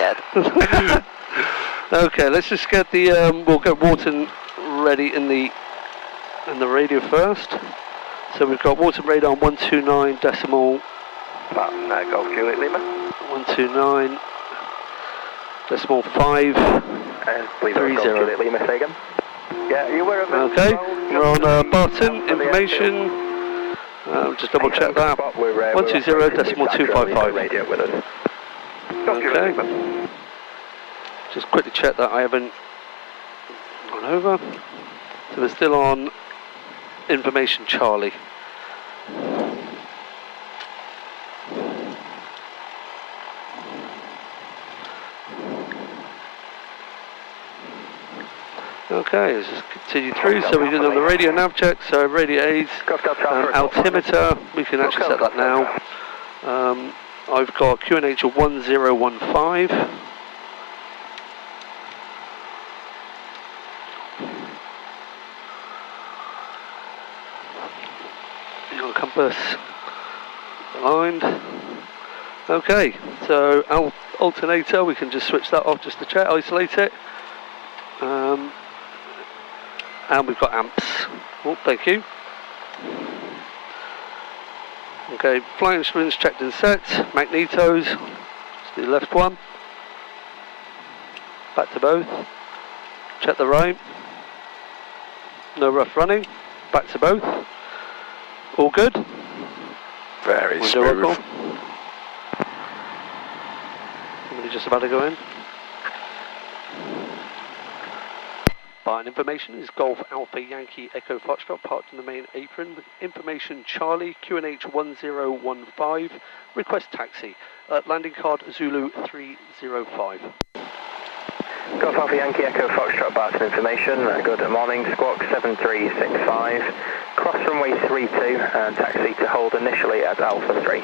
again. Okay, let's just get the, we'll get Barton ready in the radio first. So we've got Barton radar on 129 decimal. Golf Juliet Lima. 129 decimal 5. Please Golf Juliet Lima, say again. Yeah, you were okay, we're on Barton, information. Just double check that. 120 decimal 255. Radio with us. Okay. Just quickly check that I haven't gone over. So we're still on information Charlie. Okay, let's just continue through. So we're on the radio nav check, so radio aids, altimeter, we can actually set that now. I've got QNH of 1015. On compass aligned. Okay, so alternator, we can just switch that off just to check, isolate it. And we've got amps. Oh, thank you. Okay, flight instruments checked and set. Magnetos. Let's do the left one. Back to both. Check the right. No rough running. Back to both. All good. Very smooth. Somebody just about to go in. Barton information is Golf Alpha Yankee Echo Foxtrot, parked in the main apron. Information Charlie, QNH 1015, request taxi. Landing card Zulu 305. Golf Alpha Yankee Echo Foxtrot, Barton information. Good morning, squawk 7365. Cross runway 32 and taxi to hold initially at Alpha 3.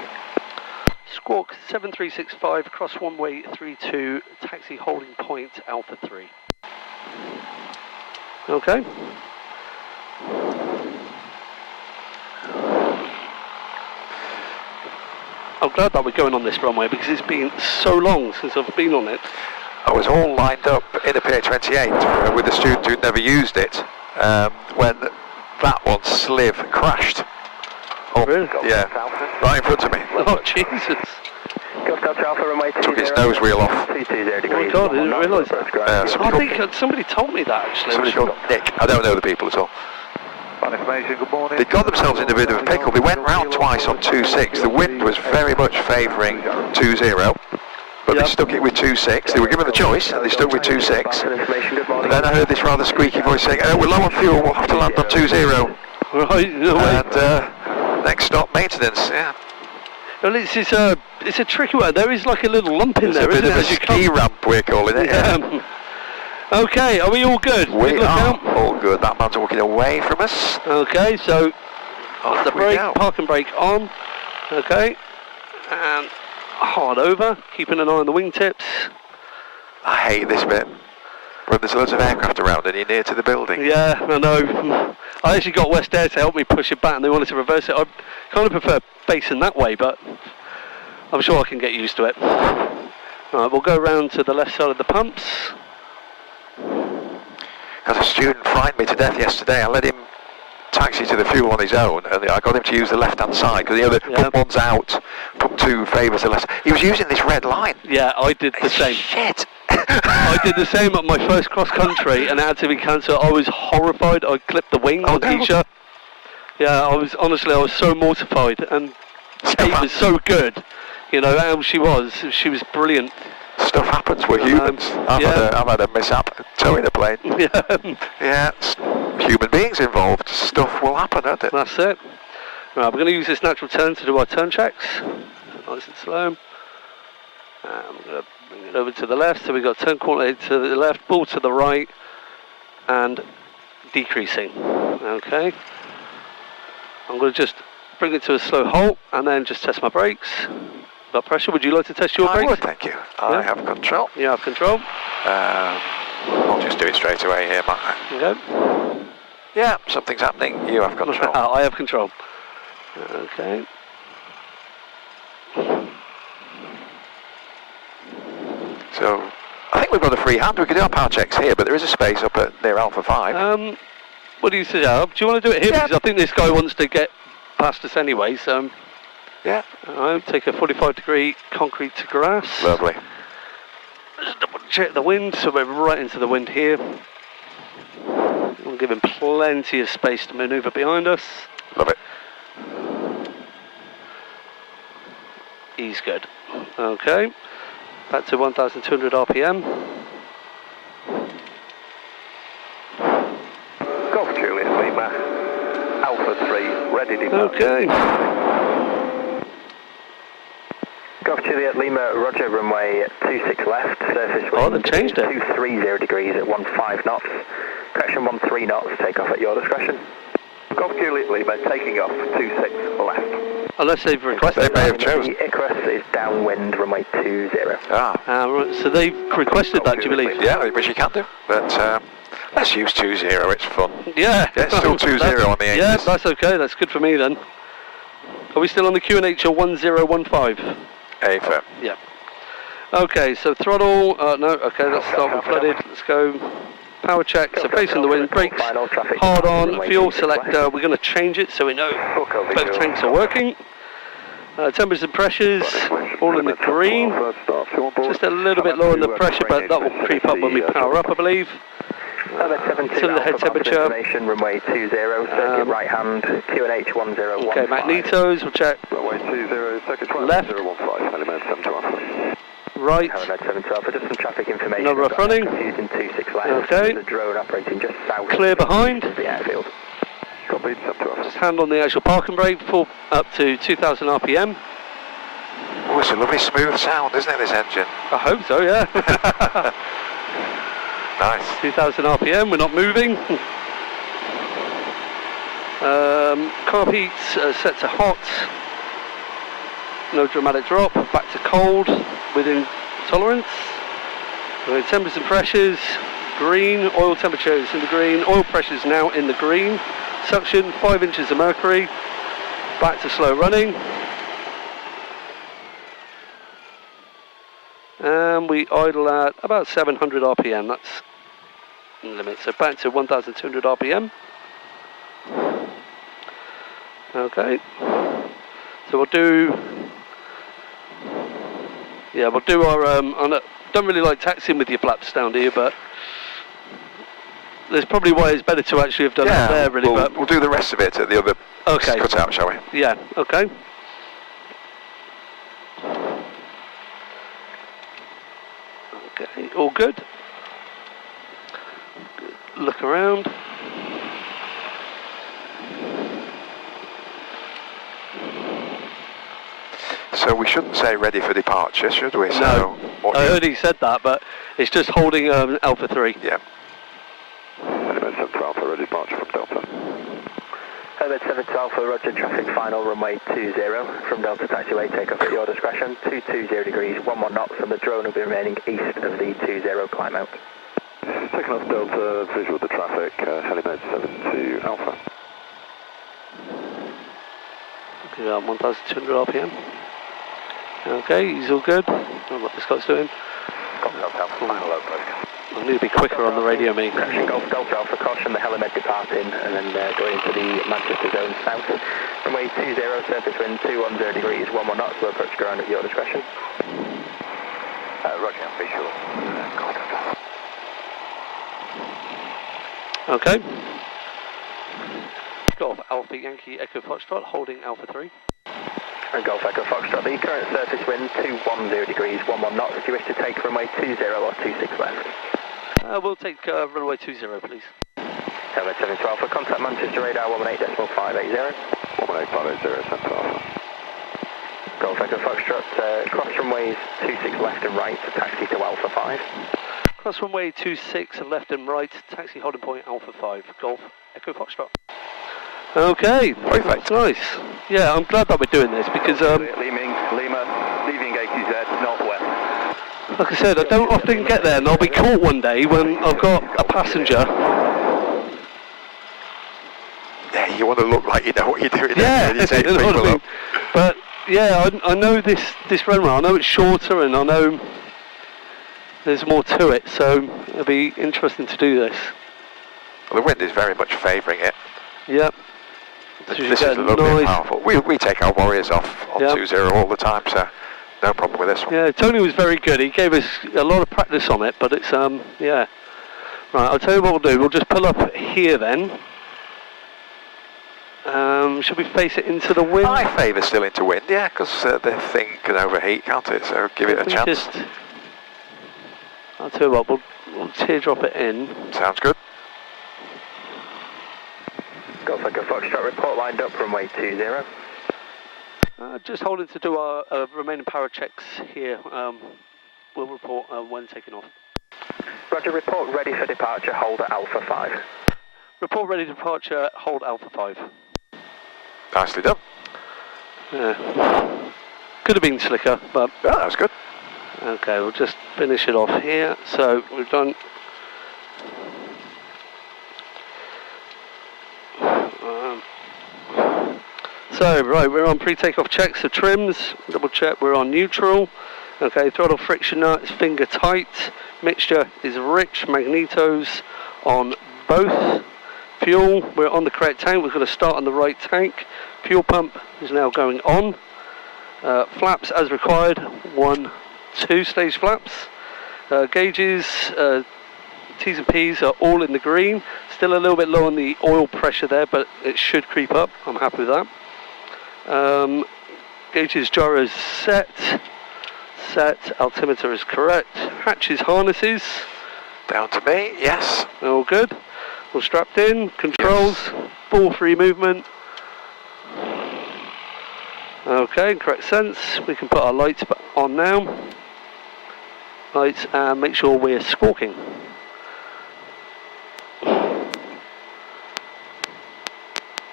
Squawk 7365, cross runway 32, taxi holding point Alpha 3. Okay. I'm glad that we're going on this runway because it's been so long since I've been on it. I was all lined up in a PA28 with a student who'd never used it when that one sliv crashed. Oh, really? Yeah, right in front of me. Oh, Jesus. Took its nose wheel off. Oh my God, I didn't realise that. I think somebody told me that actually. Somebody called Nick. I don't know the people at all. Good morning. They got themselves in a bit of a pickle. They went round twice on 2.6. The wind was very much favouring 2.0. But they stuck it with 2.6. They were given the choice and they stuck with 2.6. And then I heard this rather squeaky voice saying, "Oh, we're low on fuel, we'll have to land on 2.0. Right, no way. And next stop, maintenance, yeah. Well, it's a tricky one. There is like a little lump in there, isn't it? There's a ski ramp, we're calling it. Yeah. Okay, are we all good? We are all good. That man's walking away from us. Okay, so off the brake, go. park and brake on. Okay, and hard over, keeping an eye on the wingtips. I hate this bit. When there's loads of aircraft around and you're near to the building. Yeah, I know. I actually got West Air to help me push it back and they wanted to reverse it. I kind of prefer facing that way, but I'm sure I can get used to it. Alright, we'll go round to the left side of the pumps. As a student frightened me to death yesterday. I let him taxi to the fuel on his own and I got him to use the left hand side because pump one's out, pump two favours the left. He was using this red line. Yeah, I did the same. Shit. I did the same at my first cross country and it had to be cancelled. I was horrified. I clipped the wing on Keisha. Yeah, I was so mortified and Kate was so good. You know how she was brilliant. Stuff happens, we're humans. I've had a mishap towing a plane. Yeah, human beings involved. Stuff will happen, won't it? That's it. Right, we're going to use this natural turn to do our turn checks. Nice and slow. I'm going to bring it over to the left. So we've got turn quantity to the left, ball to the right, and decreasing. Okay. I'm going to just bring it to a slow halt and then just test my brakes. Got pressure. Would you like to test your brakes? I would, thank you. I have control. You have control. I'll just do it straight away here, Matt. Okay. Yeah, something's happening. You have control. I have control. Okay. So, I think we've got a free hand. We could do our power checks here, but there is a space up at near Alpha 5. What do you suggest? Do you want to do it here? Yeah. Because I think this guy wants to get past us anyway, so... Yeah. Alright, take a 45-degree concrete to grass. Lovely. Just double check the wind, so we're right into the wind here. We'll give him plenty of space to manoeuvre behind us. Love it. He's good. Okay, back to 1,200 RPM. Golf Juliet Lima, Alpha 3, ready departure. Okay. Golf Juliet Lima, Roger, runway 26 left, surface wind. Oh, they've changed it. 230 degrees at 15 knots. Correction 13 knots, take off at your discretion. Golf Juliet Lima, taking off 26 left. Unless they've requested. They may have chosen. The Icarus is downwind, runway 20. Ah. Right, so they've requested that, do you believe? Yeah, which you can do. But let's use 20, it's fun. Yeah. Yeah, it's still 20 on the 8. Yeah, that's okay, that's good for me then. Are we still on the QNH or 1015? AFM. Yeah. Okay, so throttle, no, okay, let's start with flooded, let's go. Power check, so facing the wind, brakes, hard on, fuel selector, we're going to change it so we know both tanks are working. Temperatures and pressures, all in the green. Just a little bit lower in the pressure, but that will creep up when we power up, I believe. So the head temperature. Runway 20, circuit right hand, QNH 1015. Okay, magnetos, we'll check. Runway 20, circuit left. 1015, Helimed 712. Right. Helimed 712, for just some traffic information. No rough running. Using 26 left. Okay. The drone operating just south. Clear behind. Of the airfield. Copied, 712. Just hand on the actual parking brake, full up to 2,000 RPM. Oh, it's a lovely smooth sound, isn't it, this engine? I hope so, yeah. Nice. 2,000 RPM, we're not moving. Carb heat set to hot. No dramatic drop. Back to cold within tolerance. Temperatures and pressures, green. Oil temperatures in the green. Oil pressures now in the green. Suction, 5 inches of mercury. Back to slow running. And we idle at about 700 RPM, that's the limit. So back to 1,200 RPM. Okay. So we'll do our, I don't really like taxiing with your flaps down here, but there's probably ways it's better to actually have done it there, really. We'll do the rest of it at the other cutout, shall we? Yeah, okay. Okay, all good. Look around. So we shouldn't say ready for departure, should we? No, I heard he said that, but it's just holding Alpha 3. Yeah. Element 712 for departure from Delta. Element 712 for Roger, traffic final, runway 20 from Delta taxiway, take off at your discretion, 220 degrees, 11 knots, and the drone will be remaining east of the 20 climb out. Taking off Delta, visual the traffic, Helimed 72 Alpha. Okay, 1,200 RPM. Okay, he's all good. I don't know what this guy's doing. I need to be quicker on the radio, me. Correction, Golf Delta Alpha, caution the Helimed departing and then going into the Manchester zone south. Runway 20, surface wind 210 degrees, 11 knots, will approach ground at your discretion. Roger, visual. Okay. Golf Alpha Yankee Echo Foxtrot, holding Alpha 3. And Golf Echo Foxtrot, the current surface wind 210 degrees, 11 knots. Do you wish to take runway 20 or 26 left? We'll take runway 20, please. Helmet 712 for contact Manchester radar 118.580. 118.580, Central Alpha. Golf Echo Foxtrot, cross runways 26 left and right to taxi to Alpha 5. Cross runway 26 left and right, taxi holding point Alpha 5, Golf Echo Foxtrot. Okay, perfect. Nice. Yeah, I'm glad that we're doing this because Lima, leaving ATZ northwest. like I said, I don't often get there, and I'll be caught one day when I've got a passenger. Yeah, you want to look like you know what you're doing. Yeah, you take you know what I people mean? up. But yeah, I know this runway. I know it's shorter, and I know there's more to it, so it'll be interesting to do this. Well, the wind is very much favouring it. Yep. So this is lovely and powerful. We take our Warriors off on 2-0 all the time, so no problem with this one. Yeah, Tony was very good. He gave us a lot of practice on it, but it's, yeah. Right, I'll tell you what we'll do. We'll just pull up here then. Should we face it into the wind? I favour still into wind, yeah, because the thing can overheat, can't it? So give it a chance. I'll tell you what, we'll teardrop it in. Sounds good. Golf Echo Foxtrot, report lined up, runway 20. Just holding to do our remaining power checks here. We'll report when taking off. Roger, report ready for departure, hold at Alpha 5. Report ready departure, hold Alpha 5. Nicely done. Yeah. Could have been slicker, but... Yeah, that was good. Okay, we'll just finish it off here. So, we've done... So, right, we're on pre-takeoff checks of trims. Double check, we're on neutral. Okay, throttle friction nut is finger tight. Mixture is rich. Magnetos on both. Fuel, we're on the correct tank. We're going to start on the right tank. Fuel pump is now going on. Flaps as required. 1, 2 stage flaps. Gauges, T's and P's are all in the green. Still a little bit low on the oil pressure there, but it should creep up. I'm happy with that. Gauges, gyros set. Altimeter is correct. Hatches, harnesses. Down to me, yes. All good. All strapped in. Controls, ball free movement. Okay, correct sense. We can put our lights on now. Lights, and make sure we're squawking.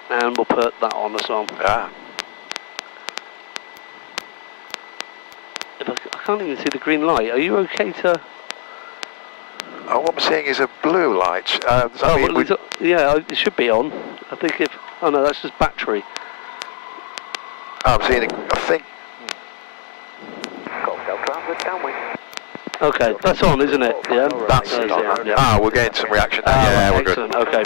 And we'll put that on as well. Ah. I can't even see the green light. Are you okay to... Oh, what I'm seeing is a blue light. Yeah, it should be on. I think if... Oh no, that's just battery. I'm seeing a thing. Golf Delta, downwind. Okay, that's on, isn't it? Yeah, That's it. Yeah. Ah, we're getting some reaction now. Yeah, we're good. Okay.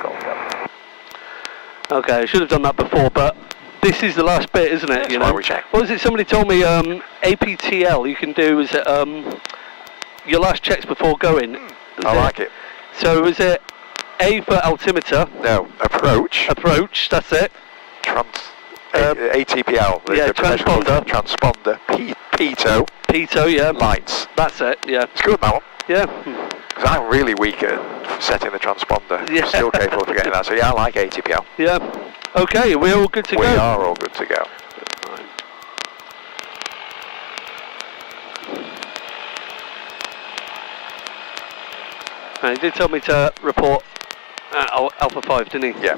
Okay, I should have done that before, but this is the last bit, isn't it? That's why we check. What was it? Somebody told me APTL you can do is your last checks before going. I like it. So is it A for altimeter? No, approach. Approach, that's it. ATPL. Yeah, transponder. Transponder. Pitot. Pitot, yeah. Lights. That's it, yeah. It's good, that one. Yeah. Because I'm really weak at setting the transponder. Yeah. I'm still capable of getting that. So yeah, I like ATPL. Yeah. Okay, we're all good to go. We are all good to go. He did tell me to report Alpha 5, didn't he? Yeah.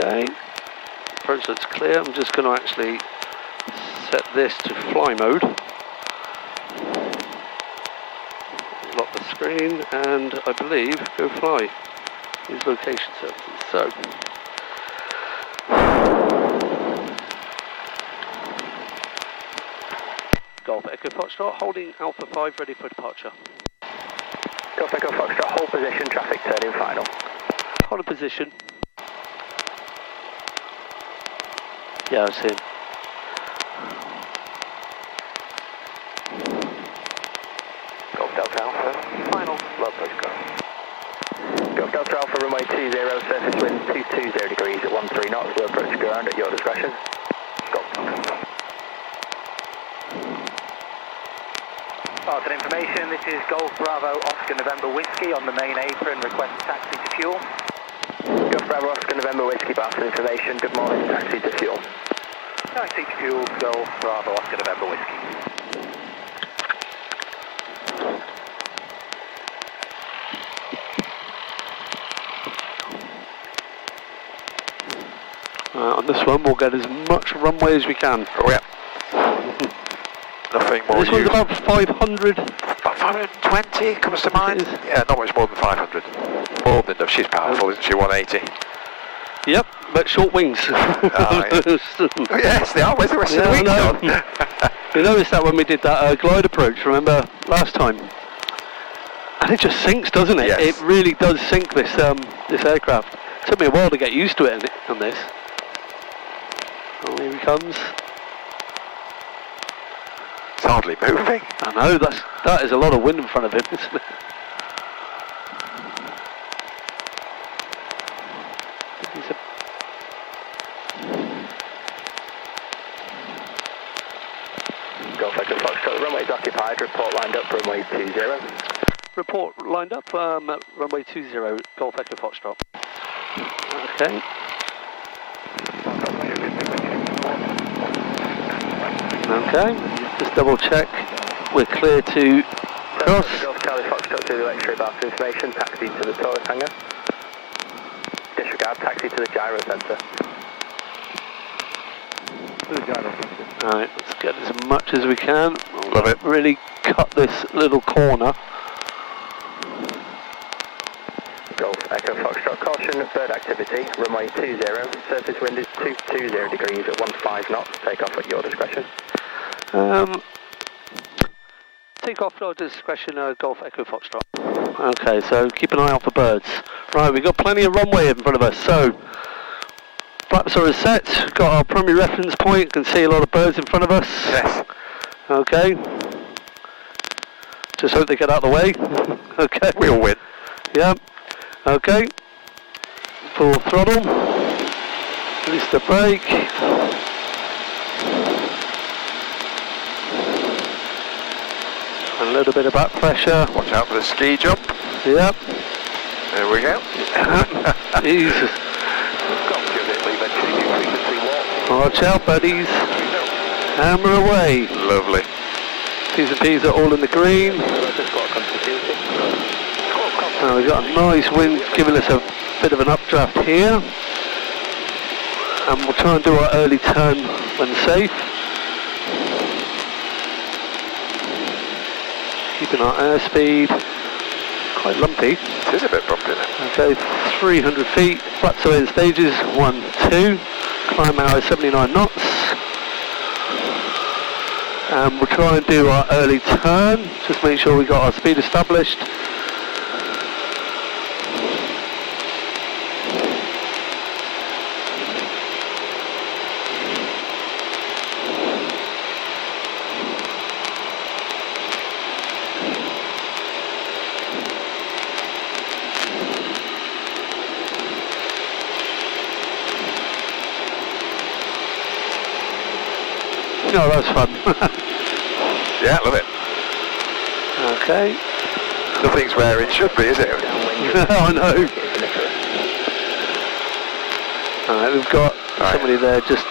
Okay. Approach looks clear. I'm just going to actually set this to fly mode. Lock the screen and I believe go fly. Use location services. So Golf Echo Foxtrot holding Alpha 5 ready for departure. Golf Echo Foxtrot, hold position, traffic turning final. Hold a position. Yeah, I see him. Golf Delta Alpha, final, low postcode. Golf Delta Alpha, runway 20, surface wind 220 degrees at 13 knots, we'll approach ground at your discretion. Golf Delta. Barton information, this is Golf Bravo Oscar November Whiskey on the main apron, request taxi to fuel. Golf Bravo Oscar November Whiskey, Barton information, good morning, taxi to fuel. Taxi to fuel, Golf Bravo Oscar November Whiskey. I'm this one, we'll get as much runway as we can. Oh yeah. Nothing more. This one's about 500. About 520 comes to mind. Yeah, not much more than 500. More than enough. She's powerful, isn't she? 180. Yep, but short wings. Oh, yeah. Oh, yes, they are. Where's the rest of the wings on? We noticed that when we did that glide approach, remember, last time? And it just sinks, doesn't it? Yes. It really does sink, this this aircraft. It took me a while to get used to it on this. Oh, here he comes. It's hardly moving. I know, that is a lot of wind in front of him, isn't it? Golf Echo Foxtrot, the runway is occupied, report lined up, runway 20. Report lined up, runway 20, Golf Echo Foxtrot. Okay. Okay, just double check. We're clear to cross. Golf Charlie Foxtrot to the X-ray bar for information, taxi to the Taurus hangar. Disregard, taxi to the gyro centre. Alright, let's get as much as we can. Love it. Really cut this little corner. Golf Echo Foxtrot, caution, bird activity, runway 20, surface wind is 220 degrees at 15 knots, take off at your discretion. Take off at your discretion, Golf Echo Foxtrot. Okay, so keep an eye out for birds. Right, we've got plenty of runway in front of us, so flaps are set, got our primary reference point, can see a lot of birds in front of us. Yes. Okay. Just hope they get out of the way. Okay. We'll win. Yep. Okay. Full throttle. Release the brake. A little bit of back pressure. Watch out for the ski jump. Yep. There we go. Jesus. Watch out, buddies. Hammer away. Lovely. T's and P's are all in the green. Now we've got a nice wind giving us a bit of an updraft here. And we'll try and do our early turn when safe. Keeping our airspeed. Quite lumpy. It is a bit bumpy, isn't it? Okay, 300 feet, flaps away in stages, 1, 2. Climb hour 79 knots. And we'll try and do our early turn. Just make sure we got our speed established. Oh, that's fun. Yeah, love it. Okay. Nothing's where it should be, is it? I know. Alright, we've got somebody there just...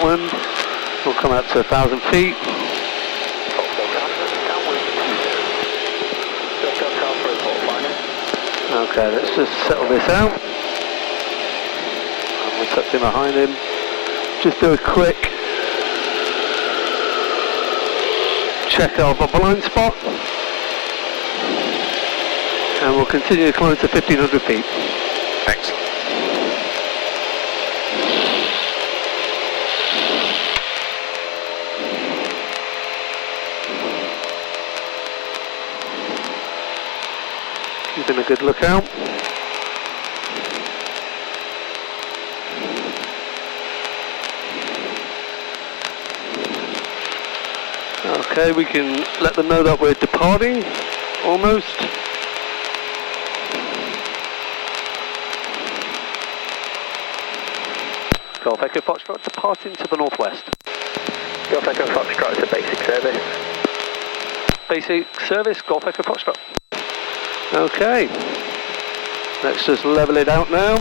One. We'll come out to 1,000 feet. Okay, let's just settle this out. And we'll tuck in behind him. Just do a quick check of our blind spot. And we'll continue to climb to 1,500 feet. Excellent. Keeping a good lookout. Okay, we can let them know that we're departing, almost. Golf Echo Foxtrot departing to the northwest. Golf Echo Foxtrot is a basic service. Basic service, Golf Echo Foxtrot. Okay, let's just level it out now.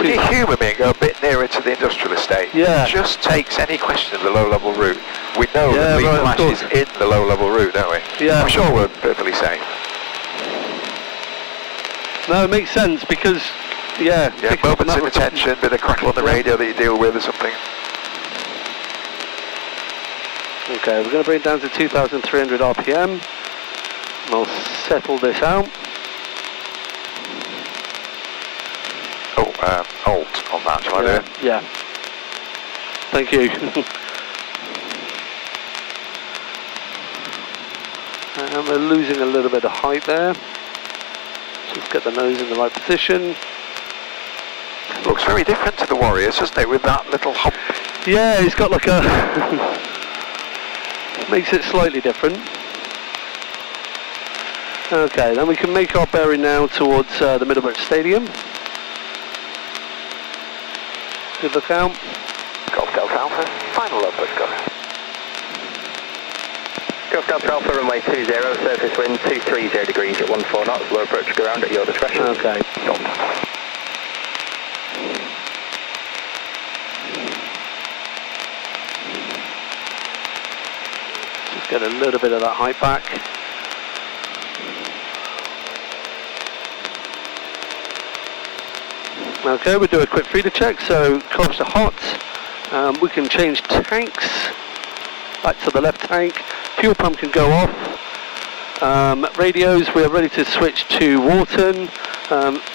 We need humour me and go a bit nearer to the industrial estate. Yeah. It just takes any question of the low-level route. We know that Lee right, Flash is in the low-level route, don't we? Yeah. I'm sure we're perfectly safe. No, it makes sense because Yeah, Yeah, moments of attention, bit of crackle on the radio that you deal with or something. Okay, we're going to bring it down to 2,300 RPM. I'll settle this out. Oh, Alt on that, shall I do it? Yeah. Thank you. And we're losing a little bit of height there. Just get the nose in the right position. Looks very different to the Warriors, doesn't it, with that little hop? Yeah, it's got like a... makes it slightly different. Okay, then we can make our bearing now towards the Middlebrook Stadium. Good look out. Golf Delta Alpha, final low push, go. Golf Delta Alpha, runway 20, surface wind 230 degrees at 14 knots, low approach, go around at your discretion. Okay. Golf. Just get a little bit of that height back. Okay, we'll do a quick feeder check. So carbs are hot. We can change tanks. Back to the left tank. Fuel pump can go off. Radios, we're ready to switch to Wharton.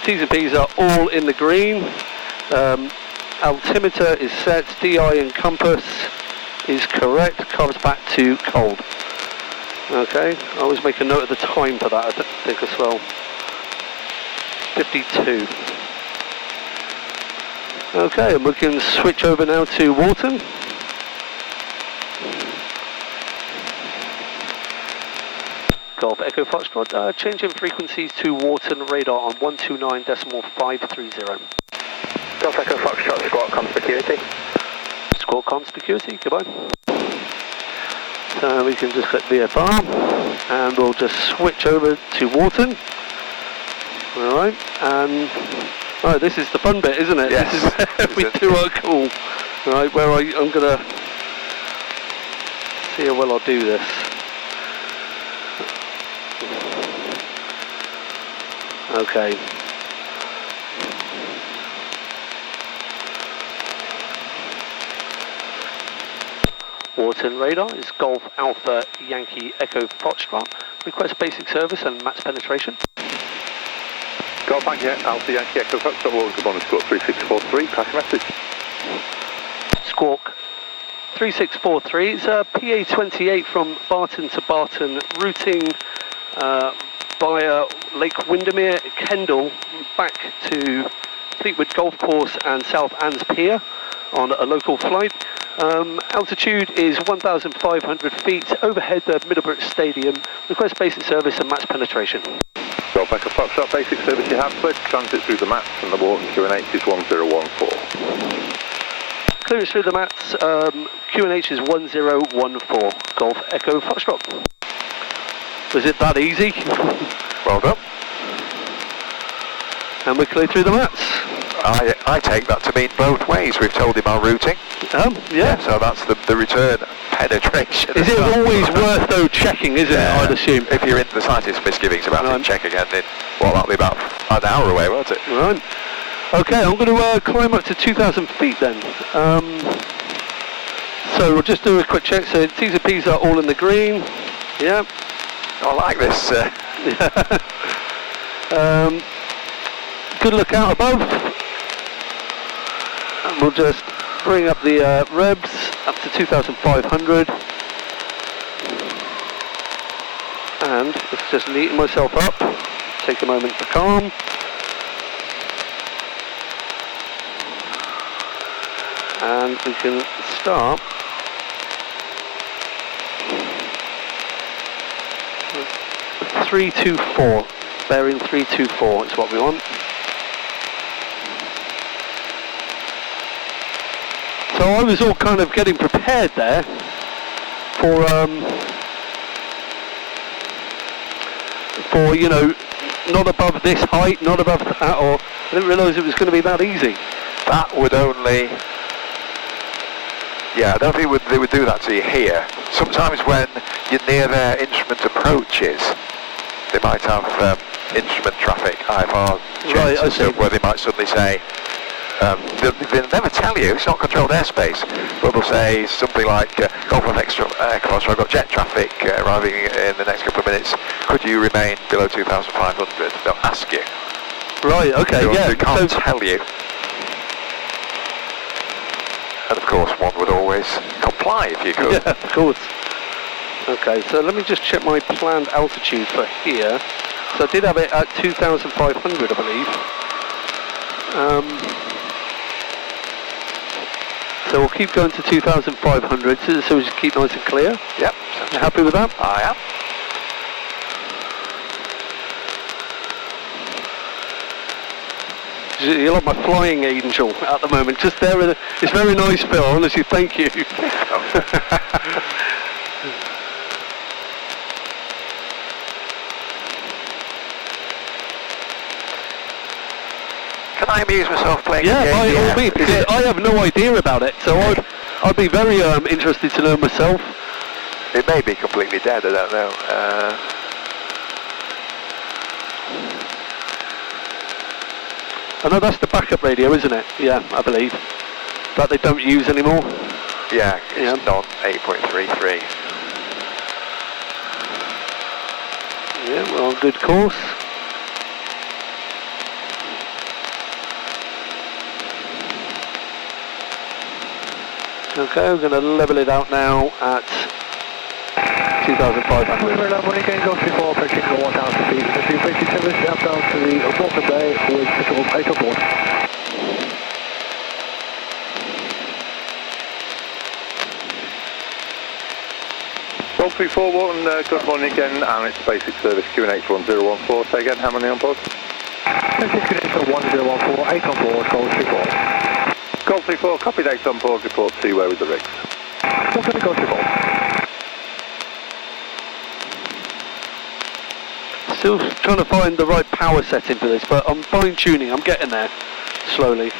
T's and P's are all in the green. Altimeter is set. DI and compass is correct. Carbs back to cold. Okay, I always make a note of the time for that, I think, as well. 52. Okay, and we can switch over now to Wharton. Golf Echo Foxtrot, changing frequencies to Wharton radar on 129.530. Golf Echo Foxtrot, squawk conspicuity. Squawk conspicuity, goodbye. So we can just click VFR, and we'll just switch over to Wharton. Alright, and... Right, this is the fun bit, isn't it? Yes. This is where we do our call. Right, where I'm going to see how well I'll do this. Okay. Wharton radar is Golf Alpha Yankee Echo Foxtrot. Request basic service and max penetration. Golf Alpha Yankee Echo Foxtrot, good morning, squawk 3643, pass message. Squawk 3643, it's a PA28 from Barton to Barton, routing via Lake Windermere, Kendal, back to Fleetwood Golf Course and South Anns Pier on a local flight. Altitude is 1,500 feet, overhead the Middlebrook Stadium. Request basic service and max penetration. Golf Echo Foxtrot, basic service you have, clear to transit through the mats and the Wharton QNH is 1014. Clearance through the mats, QNH is 1014, Golf Echo Foxtrot. Was it that easy? Well done. And we're clear through the mats. I take that to mean both ways. We've told him our routing. Yeah. So that's the return penetration. Is it always worth though checking, isn't it, I'd assume? If you're in the slightest misgivings about it, check again then. Well, that'll be about an hour away, won't it? Right. Okay, I'm going to climb up to 2,000 feet then. So we'll just do a quick check. So T's and P's are all in the green. Yeah. I like this. Good look out above. And we'll just bring up the revs up to 2,500. And let's just neaten myself up. Take a moment to calm. And we can start 324, bearing 324 is what we want. So I was all kind of getting prepared there for you know, not above this height, not above that, or I didn't realise it was going to be that easy. That would only... Yeah, I don't think they would do that to you here. Sometimes when you're near their instrument approaches, they might have instrument traffic, IFR checks Right, and stuff, where they might suddenly say, they'll never tell you, it's not controlled airspace, but they'll say something like, Golf Extra Aircraft, I've got jet traffic arriving in the next couple of minutes, could you remain below 2,500? They'll ask you. Right, okay, yeah. They can't tell you. And of course, one would always comply if you could. Yeah, of course. Okay, so let me just check my planned altitude for here. So I did have it at 2,500, I believe. So we'll keep going to 2,500, so we just keep nice and clear. Yep. You happy with that? I am. You're like my flying angel at the moment, just there. It's very nice, Phil, honestly, thank you. Can I amuse myself playing Yeah, the game? by all means, because I have no idea about it, so I'd be very interested to learn myself. It may be completely dead, I don't know. I know that's the backup radio, isn't it? Yeah, I believe. That they don't use anymore. Yeah, it's non 8.33. Yeah, we're on good course. Okay, we're going to level it out now at 2,500. When you can go before approaching the 1,000 feet, if you basic service up down to the Barton Bay with control 8 on board. Golf 34 Barton, good morning again, and it's basic service QNH 1014. Say again, how many on board? Basic QNH 1014, 8 on board, Golf 34. Golf 34, copied 8 on board, report to you where with the rigs. Golf 34. Still trying to find the right power setting for this, but I'm fine tuning, I'm getting there, slowly.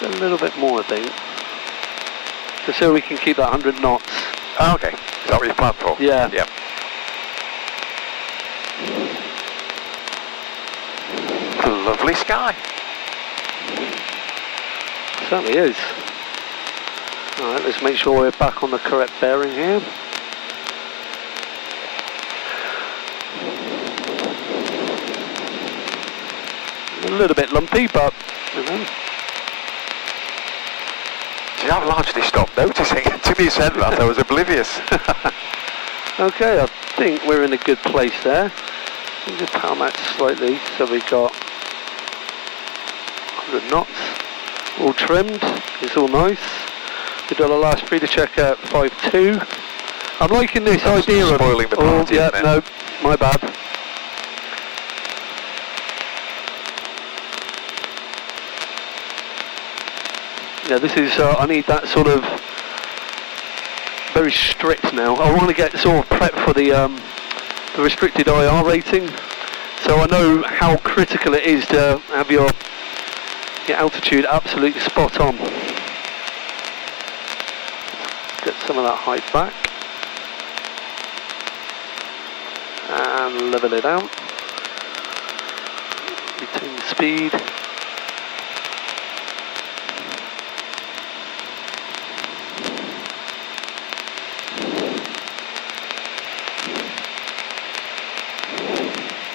A little bit more, I think. Just so we can keep that 100 knots. Oh, okay. Is that what you planned for? Yeah. Yep. A lovely sky. Certainly is. Alright, let's make sure we're back on the correct bearing here. A little bit lumpy, but you know. See, I've largely stopped noticing. Until you said that, I was oblivious. Okay, I think we're in a good place there. Let me just power match slightly, so we've got 100 knots, all trimmed, it's all nice. We've done our last feeder check at 5.2. I'm liking this idea of... Spoiling the party, yeah, isn't it? no, my bad. Yeah, this is, I need that sort of very strict now. I want to get sort of prepped for the restricted IR rating, so I know how critical it is to have your altitude absolutely spot on. Get some of that height back and level it out. Retain the speed.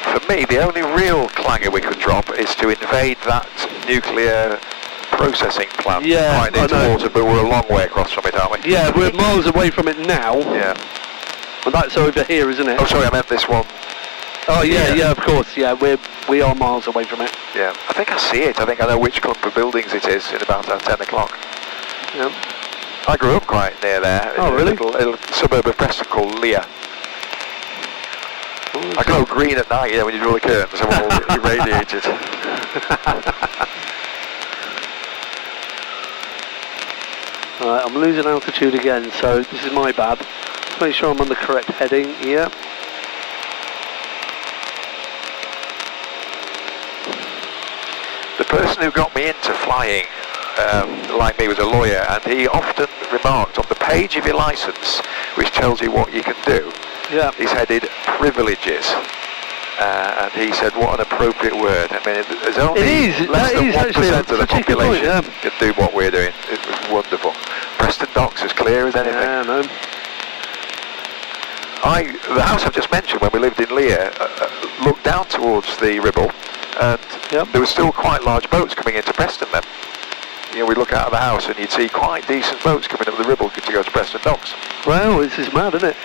For me, the only real clanger we could drop is to invade that nuclear processing plant right near to water, but we're a long way across from it, aren't we? Yeah, we're miles away from it now. Yeah. And that's over here, isn't it? Oh, sorry, I meant this one. Oh, yeah, of course, yeah, we are miles away from it. Yeah, I think I see it. I think I know which clump of buildings it is in about 10 o'clock. Yeah. I grew up quite near there. Oh, in really? A little suburb of Preston called Lear. I go green at night, when you draw the curtains, I'm all irradiated. Alright, I'm losing altitude again, so this is my bad. Let's make sure I'm on the correct heading, yeah. The person who got me into flying, like me, was a lawyer, and he often remarked on the page of your licence, which tells you what you can do, Yeah. He's headed privileges. And he said, what an appropriate word. I mean, there's only less than 1% of the population can do what we're doing. It was wonderful. Preston Docks as clear as anything. Yeah, no. The house I've just mentioned, when we lived in Lear, looked down towards the Ribble, and there were still quite large boats coming into Preston then. You know, we'd look out of the house and you'd see quite decent boats coming up the Ribble to go to Preston Docks. Well, this is mad, isn't it?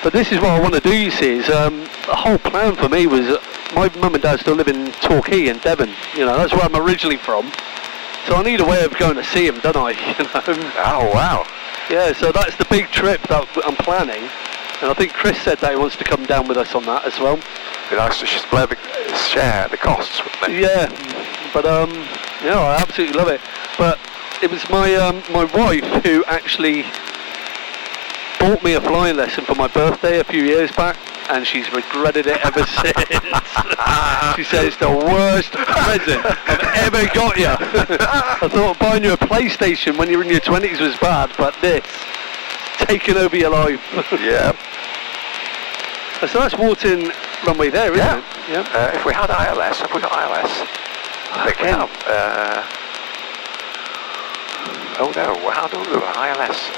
But this is what I want to do, you see, is the whole plan for me was, my mum and dad still live in Torquay in Devon, you know, that's where I'm originally from. So I need a way of going to see them, don't I, you know? Oh, wow. Yeah, so that's the big trip that I'm planning, and I think Chris said that he wants to come down with us on that as well. It'd be nice to share the costs, wouldn't it? Yeah, but yeah, I absolutely love it. But it was my my wife who actually bought me a flying lesson for my birthday a few years back, and she's regretted it ever since. She said it's the worst present I've ever got you. I thought buying you a PlayStation when you're in your 20s was bad, but this, taking over your life. Yeah. So that's Warton runway there, isn't it? Yeah. If we had ILS, have we got ILS? Again. Oh no, how do we do ILS?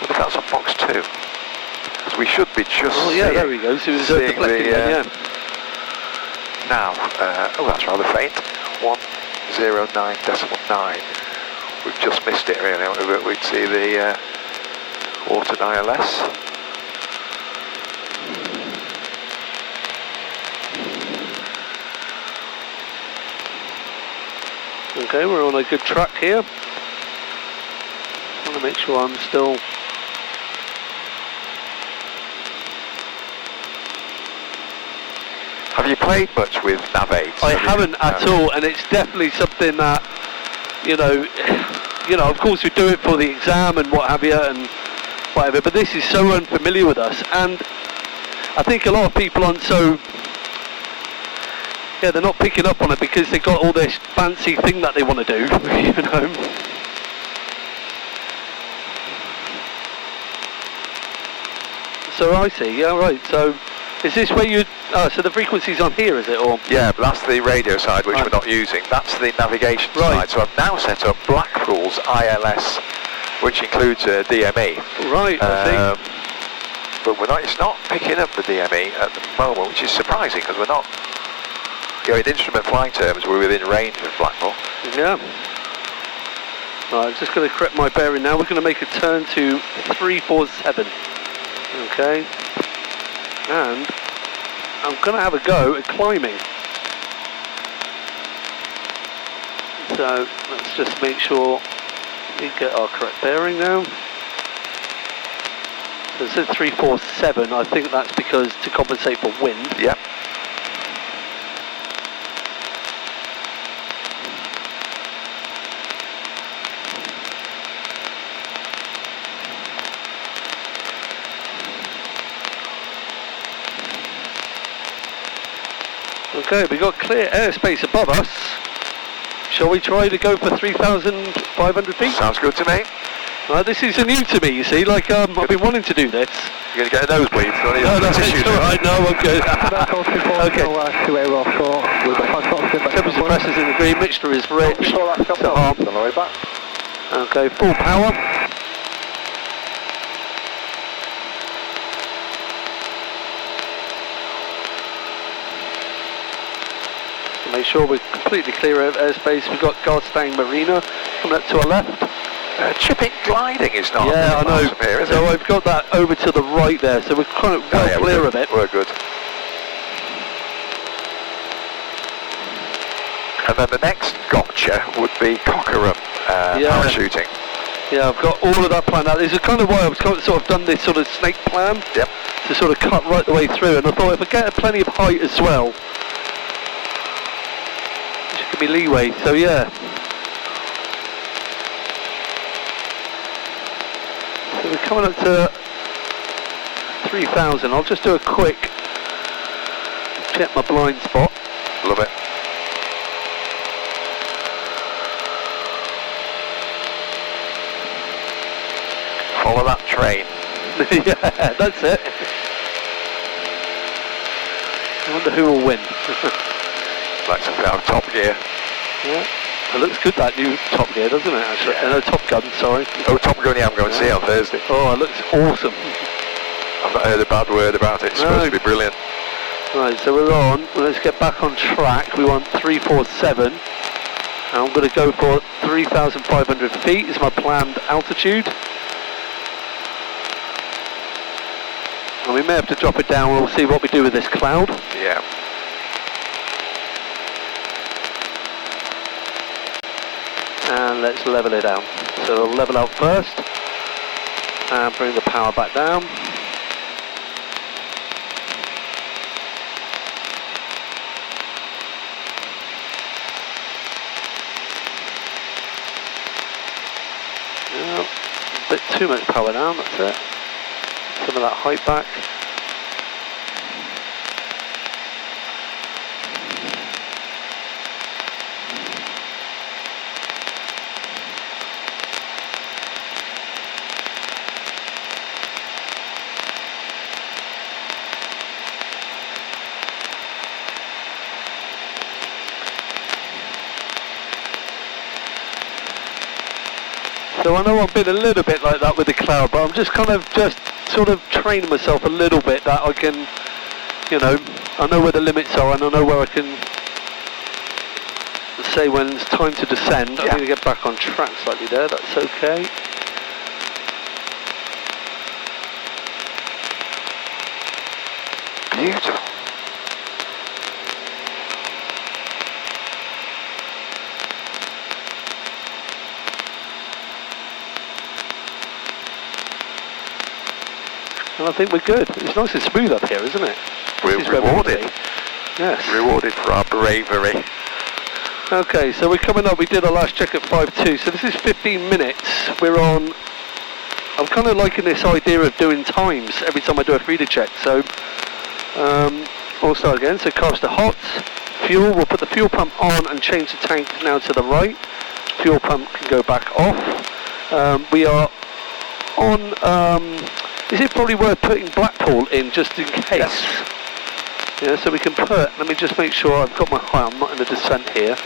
What if that's on box 2? Because we should be just yeah, there we go. So it was deflecting then, yeah. Now, that's rather faint. 109.9. We've just missed it really. We'd see the Warton ILS. Okay, we're on a good track here. I want to make sure I'm still... Have you played much with Nav 8? I haven't at all, and it's definitely something that, you know, of course we do it for the exam and what have you and whatever, but this is so unfamiliar with us, and I think a lot of people aren't so, they're not picking up on it because they've got all this fancy thing that they want to do, you know. So I see, yeah, right, so is this where you, so the frequency's on here, is it, or? Yeah, but that's the radio side which we're not using. That's the navigation side. So I've now set up Blackpool's ILS, which includes DME. Right, I see. But it's not picking up the DME at the moment, which is surprising because we're not, you know, in instrument flying terms, we're within range of Blackpool. Yeah. Right, I'm just going to correct my bearing now. We're going to make a turn to 347. Okay. And I'm going to have a go at climbing. So let's just make sure we get our correct bearing now. So it says 347. I think that's because to compensate for wind. Yep. Okay, we've got clear airspace above us. Shall we try to go for 3,500 feet? Sounds good to me. This is new to me, you see, like I've been wanting to do this. You're going to get a nosebleed? No, that's alright, no, I'm good. Okay. Temperature pressure's in the green, mixture is rich. Okay, full power. Make sure we're completely clear of airspace. We've got Garstang Marina coming up to our left. Chipping gliding is not. Yeah, I know. Here, so I've got that over to the right there, so we're kind of well clear of it. We're good. And then the next gotcha would be Cockerham parachuting. Yeah, I've got all of that planned out. This is kind of why I've sort of done this sort of snake plan. Yep. To sort of cut right the way through, and I thought if I get plenty of height as well, give me leeway, so yeah. So we're coming up to 3,000. I'll just do a quick check my blind spot. Love it. Follow that train. Yeah, that's it. I wonder who will win. Like something out of Top Gear. Yeah. It looks good, that new Top Gear, doesn't it, actually? Yeah. No, Top Gun, sorry. Oh, Top Gun, yeah, I'm going to see it on Thursday. Oh, it looks awesome. I've not heard a bad word about it. It's supposed to be brilliant. Right, so we're on. Well, let's get back on track. We want 347. And I'm going to go for 3,500 feet is my planned altitude. And we may have to drop it down. We'll see what we do with this cloud. Yeah. And let's level it out. So we'll level out first. And bring the power back down. A bit too much power down, that's it. Some of that height back. So I know I've been a little bit like that with the cloud, but I'm just sort of training myself a little bit that I can, you know, I know where the limits are and I know where I can say when it's time to descend. Yeah. I'm going to get back on track slightly there, that's okay. Beautiful. And I think we're good. It's nice and smooth up here, isn't it? We're rewarded. Yes. Rewarded for our bravery. Okay, so we're coming up. We did our last check at 5.2, so this is 15 minutes. We're on. I'm kind of liking this idea of doing times every time I do a feeder check. So we'll start again. So carbs to hot. Fuel, we'll put the fuel pump on and change the tank now to the right. Fuel pump can go back off. We are on. Is it probably worth putting Blackpool in just in case? Yes. Yeah, so we can put, let me just make sure I've got my height, I'm not in a descent here.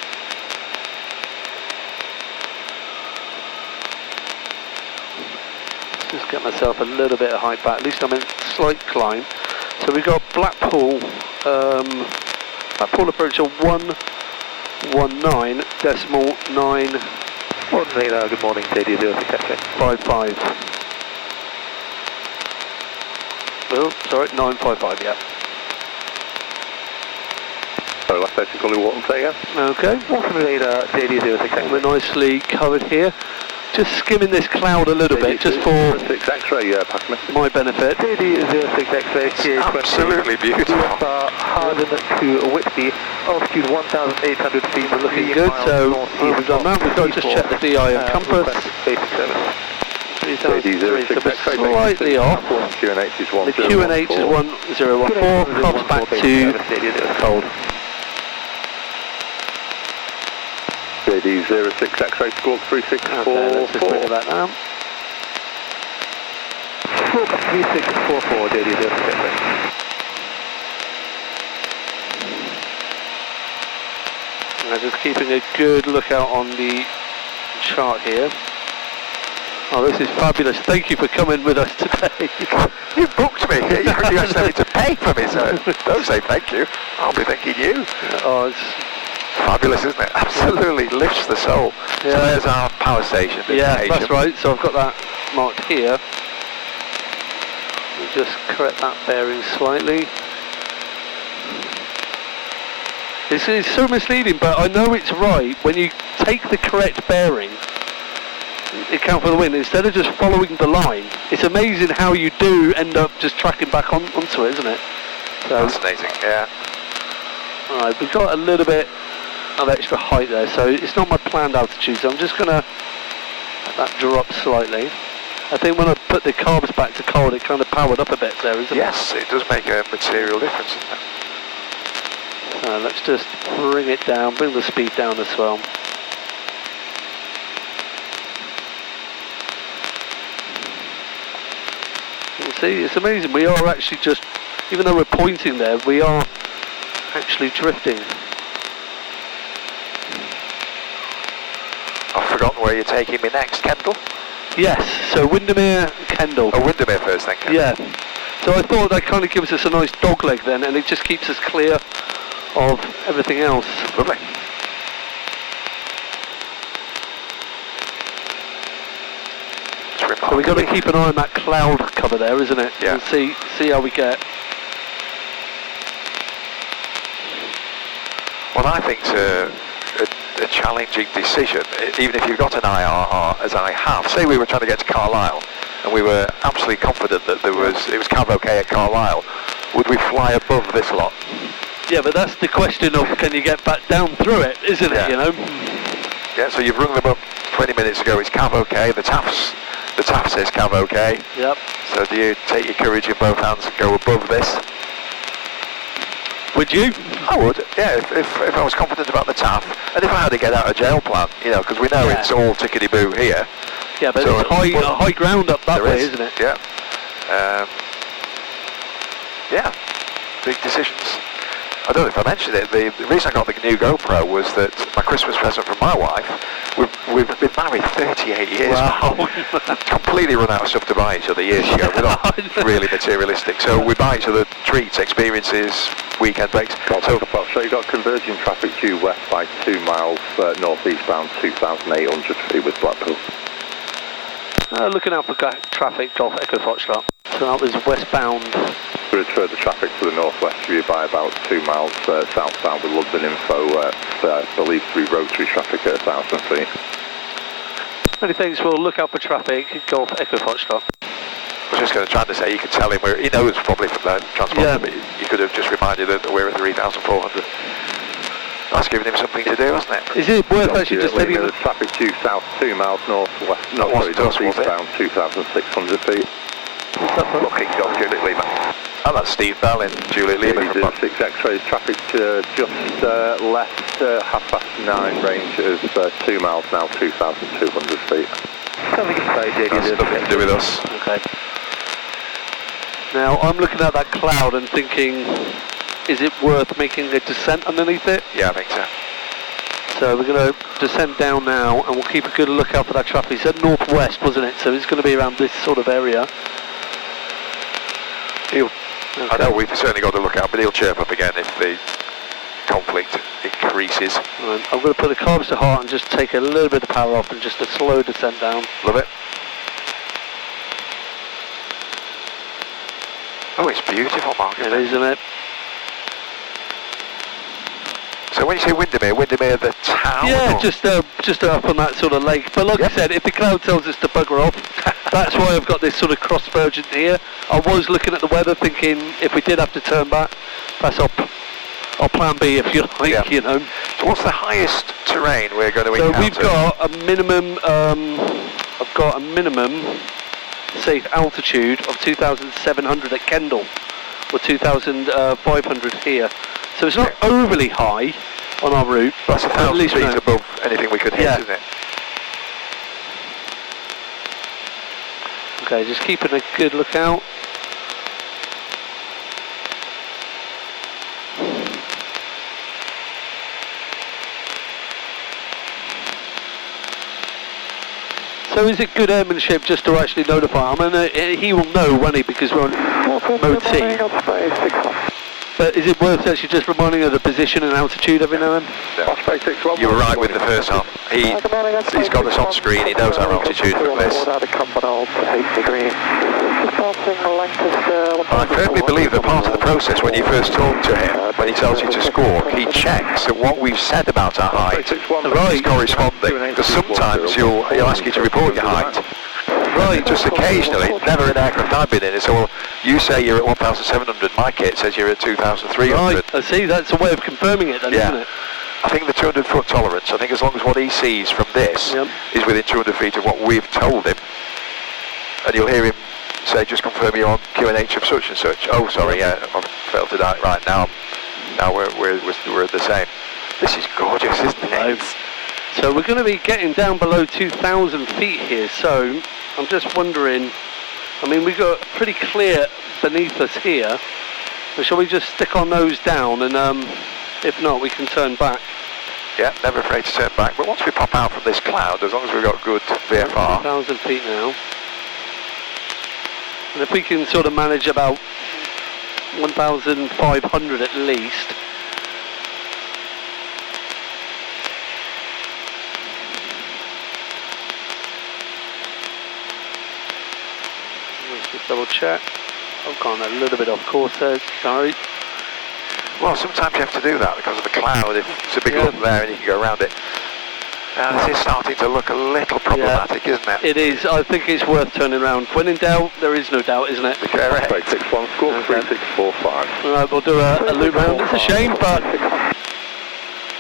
Let's just get myself a little bit of height back, at least I'm in slight climb. So we've got Blackpool, Blackpool approach of 119.9. Good morning, JD06 55. Oh, sorry, 955, yeah. So last basic only Walton, say again. Okay. Walton radar, JD06 We're nicely covered here. Just skimming this cloud a little bit, just for 6 X-ray, pass me. my benefit. JD06 X-ray, Absolutely beautiful. Harden to Whitby, altitude 1,800 feet. We're looking good, so we've done that. We've got to just check the G-AYEF compass. Basic service. 3,003, so we're slightly off. QNH is The QNH is 1014, cops back to cold. JD06 X-ray, squawk 3644. Okay, let's just bring it back down. Squawk 3644, JD06 X-ray. Now just keeping a good lookout on the chart here. Oh, this is fabulous. Thank you for coming with us today. You booked me. You actually need to pay for me, so don't say thank you. I'll be thanking you. Oh, it's Fabulous, isn't it? Absolutely lifts the soul. Yeah. So there's our power station. yeah, that's right. So I've got that marked here. We'll just correct that bearing slightly. It's so misleading, but I know it's right. When you take the correct bearing, account for the wind, instead of just following the line, it's amazing how you do end up just tracking back onto it, isn't it? So, Fascinating, yeah. alright, we've got a little bit of extra height there, so it's not my planned altitude, so I'm just going to let that drop slightly. I think when I put the carbs back to cold, it kind of powered up a bit there, isn't it? Yes, it does make a material difference, doesn't it? So let's just bring it down, bring the speed down as well. You see, it's amazing. We are actually just, even though we're pointing there, we are actually drifting. I've forgotten where you're taking me next, Kendall. Yes, so Windermere, Kendall. Oh, Windermere first then, Kendall. Yeah. So I thought that kind of gives us a nice dog leg then, and it just keeps us clear of everything else. Lovely. So we've got to keep an eye on that cloud cover there, isn't it? Yeah. And see how we get. Well, I think it's a challenging decision, even if you've got an IRR, as I have. Say we were trying to get to Carlisle, and we were absolutely confident that it was cav okay at Carlisle. Would we fly above this lot? Yeah, but that's the question of can you get back down through it, isn't it? You know. Yeah. So you've rung them up 20 minutes ago. It's cav okay. The TAF says cav okay. Yep. So do you take your courage in both hands and go above this? Would you? I would, yeah, if I was confident about the TAF, and if I had a get out of jail plan, you know, because we know it's all tickety-boo here. Yeah, but so it's high ground up that way, isn't it? Yeah. Yeah, big decisions. I don't know if I mentioned it, the reason I got the new GoPro was that my Christmas present from my wife, we've been married 38 years now. Completely run out of stuff to buy each other years ago. We're not really materialistic. So we buy each other treats, experiences, weekend breaks. So you've got converging traffic due west by 2 miles, north-eastbound 2,800 feet with Blackpool. Looking out for traffic, Golf Echo Foxtrot. So that was westbound. We'll further traffic to the northwest of you by about 2 miles southbound with London Info, believed to be rotary traffic at 1,000 feet. Many thanks. We'll look out for traffic, Golf Echo Foxtrot. I was just going to try to say, you could tell him he knows probably from the transponder, but you could have just reminded him that we're at 3,400. That's giving him something to do, hasn't it? Is it worth actually just telling him? The traffic due south 2 miles northwest, northeastbound 2,600 feet. Looking on Juliet Lima. And that's Steve Bell in Juliet Lima. 6 X-rays, traffic just left 9:30 range of 2 miles now, 2,200 feet. That's nothing to do with us. Okay. Now I'm looking at that cloud and thinking, is it worth making a descent underneath it? Yeah, I think so. So we're going to descend down now, and we'll keep a good lookout for that traffic. It's at northwest, wasn't it? So it's going to be around this sort of area. I know we've certainly got to look out, but he'll chirp up again if the conflict increases. Right, I'm going to put the carbs to heart and just take a little bit of power off and just a slow descent down. Love it. Oh, it's beautiful, Mark. It is, isn't it? So when you say Windermere the town? Yeah, just up on that sort of lake. But like I said, if the cloud tells us to bugger off, that's why I've got this sort of cross vergent here. I was looking at the weather thinking if we did have to turn back, that's our plan B, if you like, you know. So what's the highest terrain we're going to encounter? So we've got a minimum, I've got a minimum safe altitude of 2,700 at Kendall, or 2,500 here. So it's not overly high on our route. That's 1,000 feet above anything we could hit, isn't it? Okay, just keeping a good lookout. So is it good airmanship just to actually notify him? And he will know, won't he, because we're on mode C. But is it worth actually just reminding of the position and altitude every now and then? You were right with the first one. He's got us on screen, he knows our altitude from this. I firmly believe that part of the process when you first talk to him, when he tells you to score, he checks that what we've said about our height is corresponding. Because sometimes he'll ask you to report your height. Right, just occasionally, never an aircraft I've been in, it's all, you say you're at 1,700, my kit says you're at 2,300. Right, I see, that's a way of confirming it then, isn't it? I think the 200 foot tolerance, I think as long as what he sees from this is within 200 feet of what we've told him, and you'll hear him say, just confirm you're on QNH of such and such. Oh, sorry, yeah, I've failed to that. Right, now we're the same. This is gorgeous, isn't it? So we're going to be getting down below 2,000 feet here, so I'm just wondering, I mean, we've got pretty clear beneath us here, So shall we just stick our nose down and if not, we can turn back? Yeah, never afraid to turn back. But once we pop out from this cloud, as long as we've got good VFR. 1,000 feet now. And if we can sort of manage about 1,500 at least. Let's just double check. I've gone a little bit off course there, sorry. Well, sometimes you have to do that because of the cloud. If it's a big lump there and you can go around it. Now this is starting to look a little problematic, isn't it? It is. I think it's worth turning around. When in doubt, there is no doubt, isn't it? Correct. 61, score 3645. All right, we'll do a loop round. It's a shame, but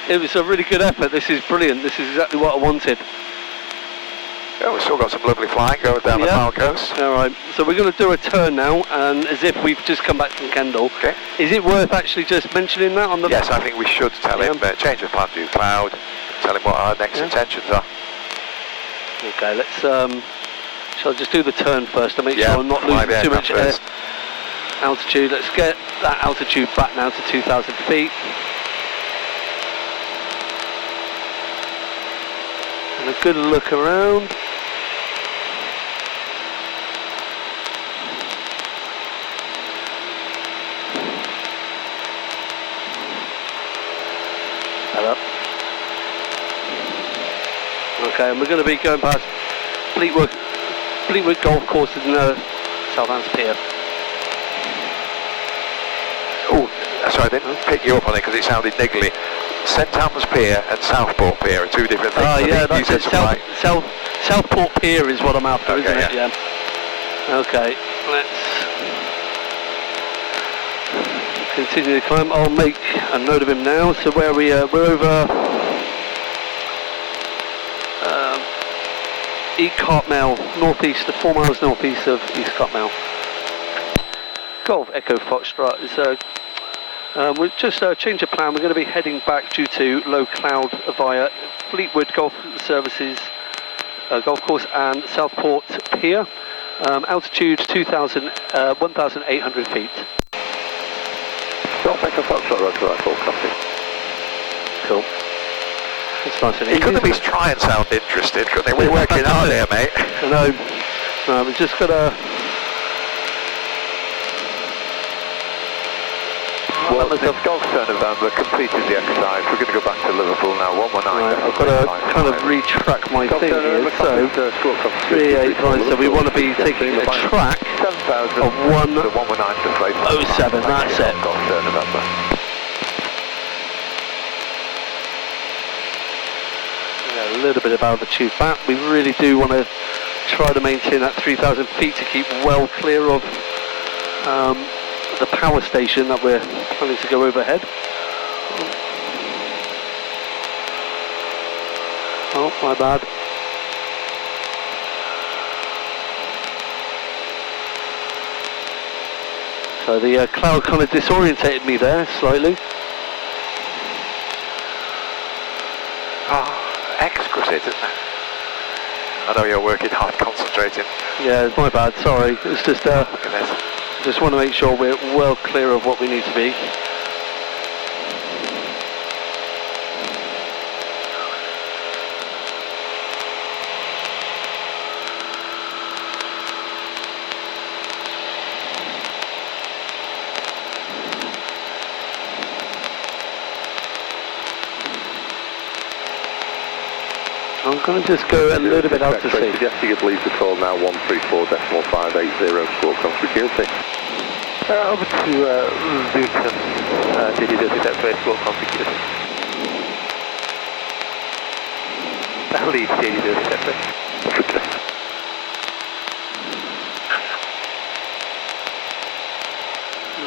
it was a really good effort. This is brilliant. This is exactly what I wanted. Yeah, we've still got some lovely flying going down the Power Coast. All right, so we're going to do a turn now, and as if we've just come back from Kendal. Okay. Is it worth actually just mentioning that on the... Yes, I think we should tell him, change of plan to cloud, tell him what our next intentions are. Okay, let's, shall I just do the turn first to make sure I'm not losing too much altitude. Let's get that altitude back now to 2,000 feet. And a good look around. Hello. Okay, and we're going to be going past Fleetwood Golf Course in Southants Pier. Oh, sorry, I didn't pick you up on it because it sounded niggly. St Thomas Pier and Southport Pier are two different things. Oh yeah, that's it. Right. Southport Pier is what I'm after, okay, isn't it? Yeah. Okay, let's continue to climb. I'll make a note of him now. So where we're over East Cartmel, northeast, 4 miles northeast of East Cartmel. Golf Echo Foxtrot is we'll just change of plan. We're going to be heading back due to low cloud via Fleetwood Golf Services Golf Course and Southport Pier. Altitude 1,800 feet. Golf Echo Foxtrot, roger that, full copy. Cool. That's nice and easy. He could at least try and sound interested, couldn't he? We're working hard here, mate. I know. We've just got to... Well, this golf turn of November completed the exercise. We're going to go back to Liverpool now, 119. Right, I've got to kind of retrack my thing here, so 385, so we want to be taking a track of 107, that's it. Golf turn November. A little bit of altitude back. We really do want to try to maintain that 3,000 feet to keep well clear of the power station that we're planning to go overhead. Oh, my bad. So the cloud kind of disorientated me there slightly. Oh, exquisite, isn't it? I know you're working hard, concentrating. Yeah, it's my bad, sorry. It's just, Look at this. just want to make sure we're well clear of what we need to be. I'm going to just go a little bit out to sea. Suggesting you leave the call now 134.580 score consecutively. Over to Luton, did you do that for score consecutively? Lead did you do that?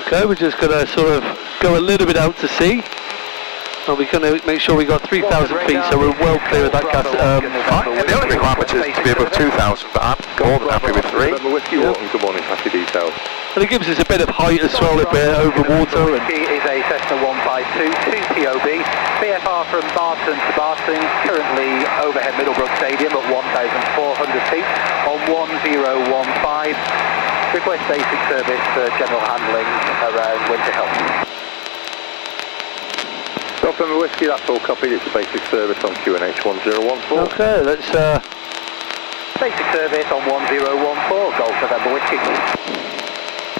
Okay, we're just going to sort of go a little bit out to sea. Well, we're going to make sure we got 3,000 feet, so we're well clear of that gas. Fine. And the only requirement is to be above 2,000, but I'm more than happy with 3. Whiskey Walton, good morning, pass your details. And it gives us a bit of height as well if we're over water. Whiskey is a Cessna 152, 2 TOB, VFR from Barton to Barton, currently overhead Middlebrook Stadium at 1,400 feet on 1015. Request basic service for general handling around Winter Hill. November Whiskey, that's all copied. It's a basic service on QNH 1014. Okay, let's... Basic service on 1014, Golf November Whiskey.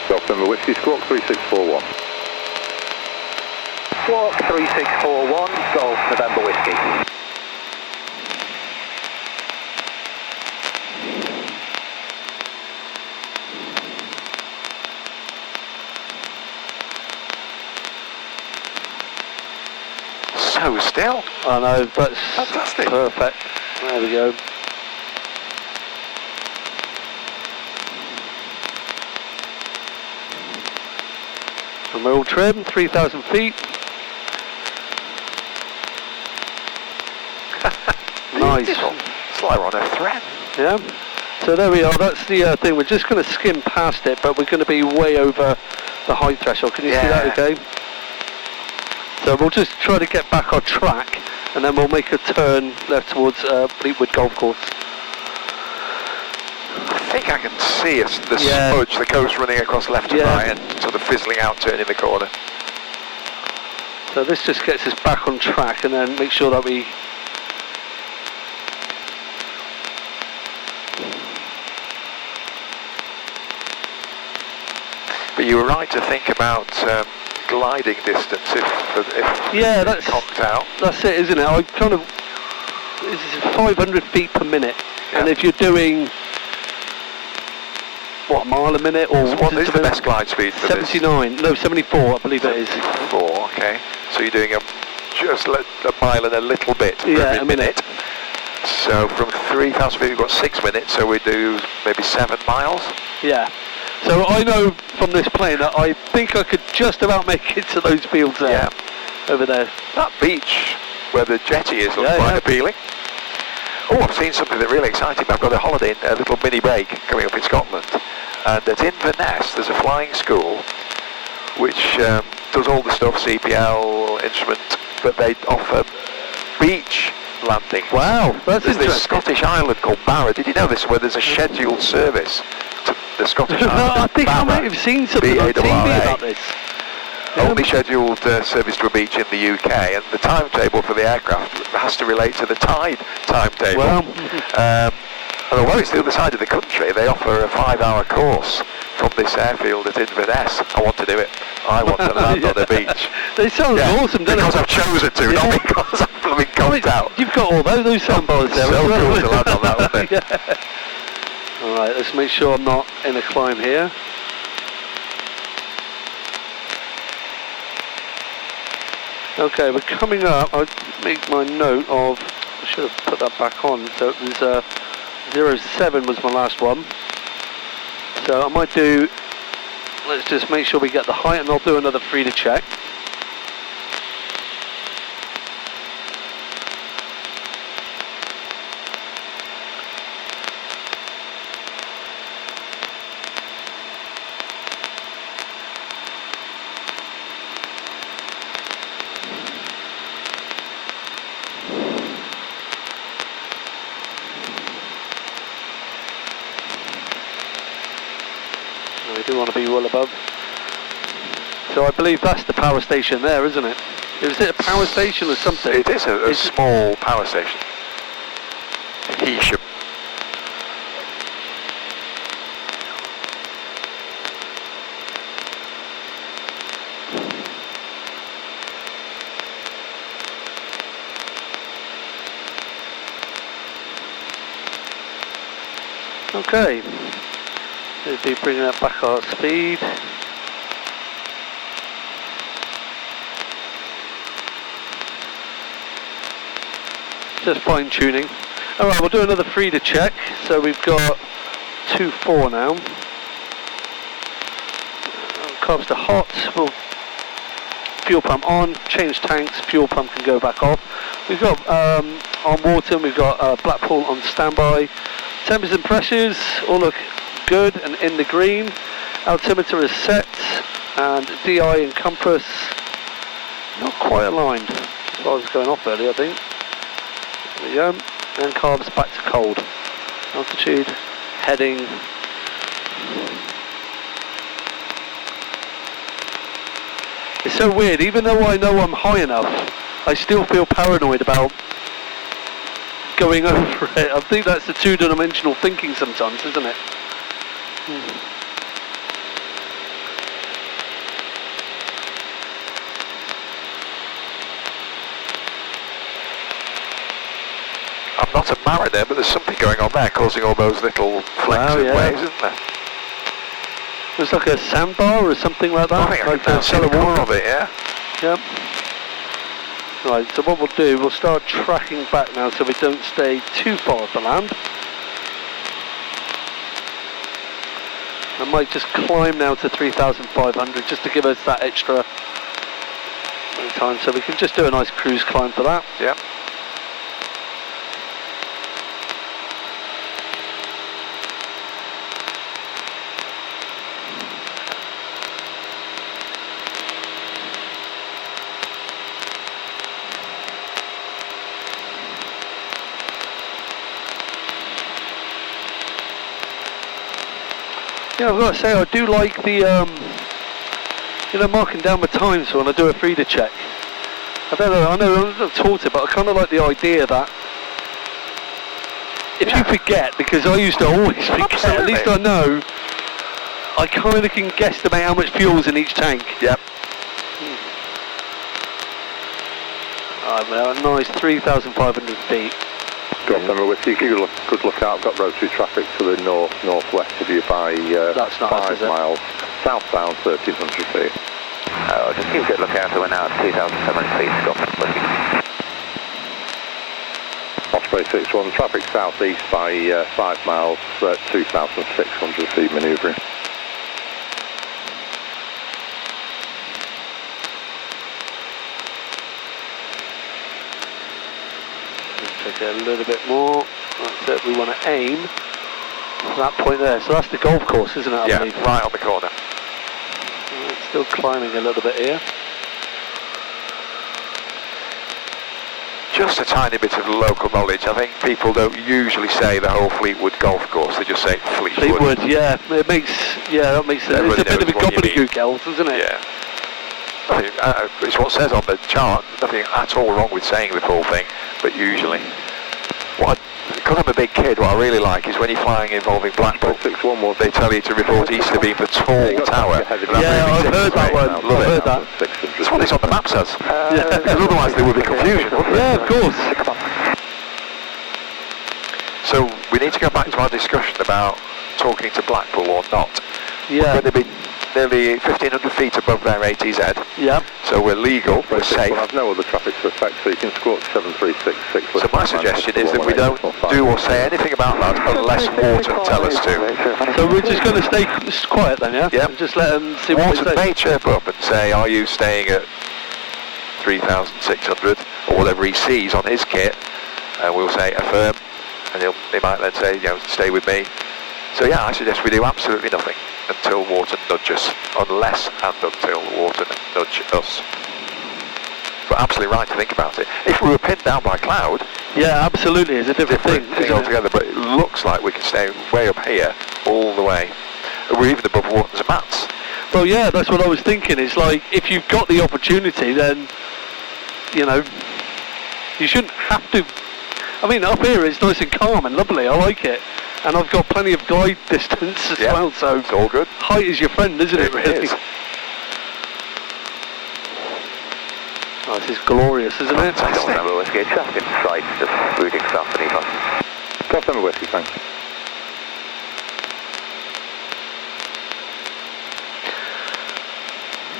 Golf November Whiskey, squawk 3641. Squawk 3641, Golf November Whiskey. So still. I know, that's fantastic. Perfect. There we go. And we're all trim, 3,000 feet. Nice. It's like we're on a thread. Yeah. So there we are, that's the thing. We're just going to skim past it, but we're going to be way over the height threshold. Can you see that okay? So we'll just try to get back on track, and then we'll make a turn left towards Fleetwood Golf Course. I think I can see the smudge, the coast running across left and right, and sort of fizzling out, turning the corner. So this just gets us back on track, and then make sure that we... But you were right to think about gliding distance if that's conked out. That's it, isn't it? I kind of... This is 500 feet per minute, and if you're doing... What, a mile a minute? Or so what is the best glide speed for 79, no, 74, I believe it is. 74, okay. So you're doing just a mile and a little bit a minute. So from 3,000 feet, we've got 6 minutes, so we do maybe 7 miles? Yeah. So I know from this plane that I think I could just about make it to those fields there. Over there. That beach where the jetty is looks quite appealing. Oh, I've seen something that really exciting me. I've got a holiday, a little mini break coming up in Scotland. And at Inverness, there's a flying school which does all the stuff, CPL, instrument, but they offer beach landing. Wow, that's There's interesting. this Scottish island called Barra. Did you know this? Where there's a scheduled service to the Scottish island. No, I think I might have seen something on TV about this. Only scheduled service to a beach in the UK, and the timetable for the aircraft has to relate to the tide timetable. Well, and although it's the other side of the country, they offer a 5-hour course from this airfield at Inverness. I want to do it. I want to land on the beach. They sound awesome, don't because they? I've chosen to, not because I'm blooming conked out. You've got all those soundbars there. So cool to land on that, wasn't it? Alright, let's make sure I'm not in a climb here. Okay, we're coming up. I'll make my note of... I should have put that back on. So it was 07 was my last one. So I might do... Let's just make sure we get the height, and I'll do another free to check. We do want to be well above. So I believe that's the power station there, isn't it? Is it a power station or something? It is a small power station. Hesham. Okay. Let's be bringing that back our speed. Just fine tuning. Alright, we'll do another free to check. So we've got 2-4 now. Comes to hot. We'll fuel pump on, change tanks, fuel pump can go back off. We've got on Warton, we've got Blackpool on standby. Temperatures and pressures all look good and in the green. Altimeter is set, and DI and compass not quite aligned. That's what I was going off earlier, I think. There we go. And carbs back to cold. Altitude, heading. It's so weird, even though I know I'm high enough, I still feel paranoid about going over it. I think that's the two-dimensional thinking sometimes, isn't it? I'm not a mariner, but there's something going on there causing all those little flecks and waves, isn't there? It's like a sandbar or something like that. I think I can see the colour of it, yeah. Yep. Right, so what we'll do, we'll start tracking back now so we don't stay too far off the land. I might just climb now to 3,500 just to give us that extra time, so we can just do a nice cruise climb for that. Yep. Yeah, I've got to say, I do like the, marking down my times when I do a feeder check. I don't know, I know I've taught it, but I kind of like the idea that if you forget, because I used to always forget, Absolutely. at least I know, I kind of can guesstimate how much fuel's in each tank. Yep. Alright, now a nice 3,500 feet. Drop them with you. Keep a good look out. I've got rotary traffic to the northwest of you by That's not 5 us, is it? miles. Southbound 1,300 feet. Oh, just keep a good look out. So we're now at 2,700 feet. Stop and looking. Osprey 6-1, traffic southeast by 5 miles, 2,600 feet manoeuvring. Take it a little bit more. That's it, we want to aim for that point there. So that's the golf course, isn't it? I believe? Right on the corner. Still climbing a little bit here. Just a tiny bit of local knowledge. I think people don't usually say the whole Fleetwood golf course. They just say Fleetwood. Fleetwood, yeah. It makes, that makes sense. It's a bit of a gobbledygook else, isn't it? Yeah. It's what it says on the chart. Nothing at all wrong with saying the full thing, but usually. Because I'm a big kid, what I really like is when you're flying involving Blackpool, they tell you to report east of being the tall tower. Yeah, I've heard that one. I've heard that. That's what it's on the map says. Because otherwise there would be confusion, wouldn't there? Yeah, of course. So we need to go back to our discussion about talking to Blackpool or not. Yeah. We're going to be nearly 1,500 feet above their ATZ. Yeah. So we're legal, we're safe. Well, I've no other traffic to affect, so you can squawk 7366. So my suggestion is that we don't do or say anything about that unless Warton tell us to. So we're just going to stay quiet then, yeah? Yep. And just let them see what Warton they say. may chirp up and say, are you staying at 3,600 or whatever he sees on his kit, and we'll say affirm, and they might then say, stay with me. So yeah, I suggest we do absolutely nothing until Warton nudges, unless and until Warton nudge us. But absolutely right to think about it. If we were pinned down by cloud, yeah, absolutely, it's a different thing altogether. But it looks like we can stay way up here all the way. We're even above Warton's mats. Well, yeah, that's what I was thinking. It's like if you've got the opportunity, then you shouldn't have to. I mean, up here it's nice and calm and lovely. I like it. And I've got plenty of glide distance as well, so it's all good. Height is your friend, isn't it, really? It is. Oh, this is glorious, isn't it? Don't remember whiskey. Traffic in sight, just routing south and east. Drop them a whiskey, thanks.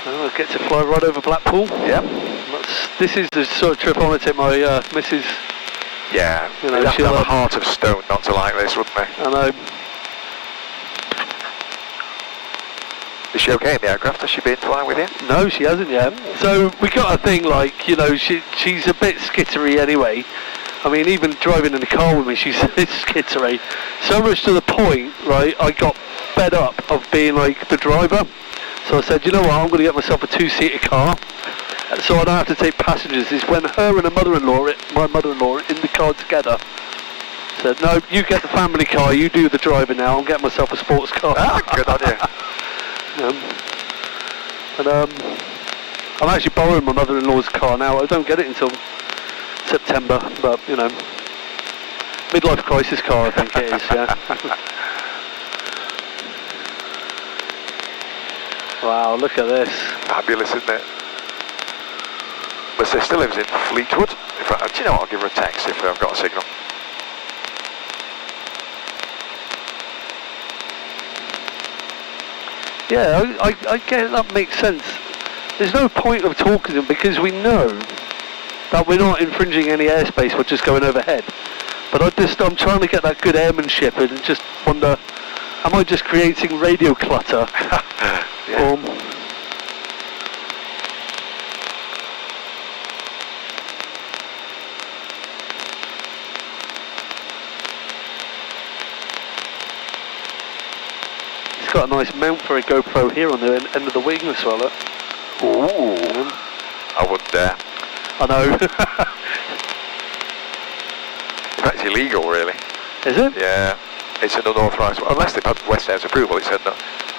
Well, I get to fly right over Blackpool. Yep. This is the sort of trip I want to take my missus. Yeah, they'd have to have a heart of stone not to like this, wouldn't they? I know. Is she okay in the aircraft? Has she been flying with you? No, she hasn't yet. So we got a thing like, you know, she's a bit skittery anyway. I mean, even driving in the car with me, she's skittery. So much to the point, right, I got fed up of being like the driver. So I said, you know what, I'm going to get myself a two-seater car. So I don't have to take passengers. It's when her and her mother-in-law, my mother-in-law, in the car together. Said, no, you get the family car, you do the driving now, I'm getting myself a sports car. Ah, good on you. I'm actually borrowing my mother-in-law's car now. I don't get it until September, but you know, midlife crisis car I think it is, yeah. Wow, look at this. Fabulous, isn't it? My sister lives in Fleetwood. In fact, do you know what, I'll give her a text if I've got a signal. Yeah, I get it, that makes sense. There's no point of talking to them because we know that we're not infringing any airspace, we're just going overhead. But I'm trying to get that good airmanship and just wonder, am I just creating radio clutter? Yeah. It's got a nice mount for a GoPro here on the end of the wing as well. Look. Ooh. I wouldn't dare. I know. That's illegal, really. Is it? Yeah. It's an unauthorised, unless they've had West Air's approval, it's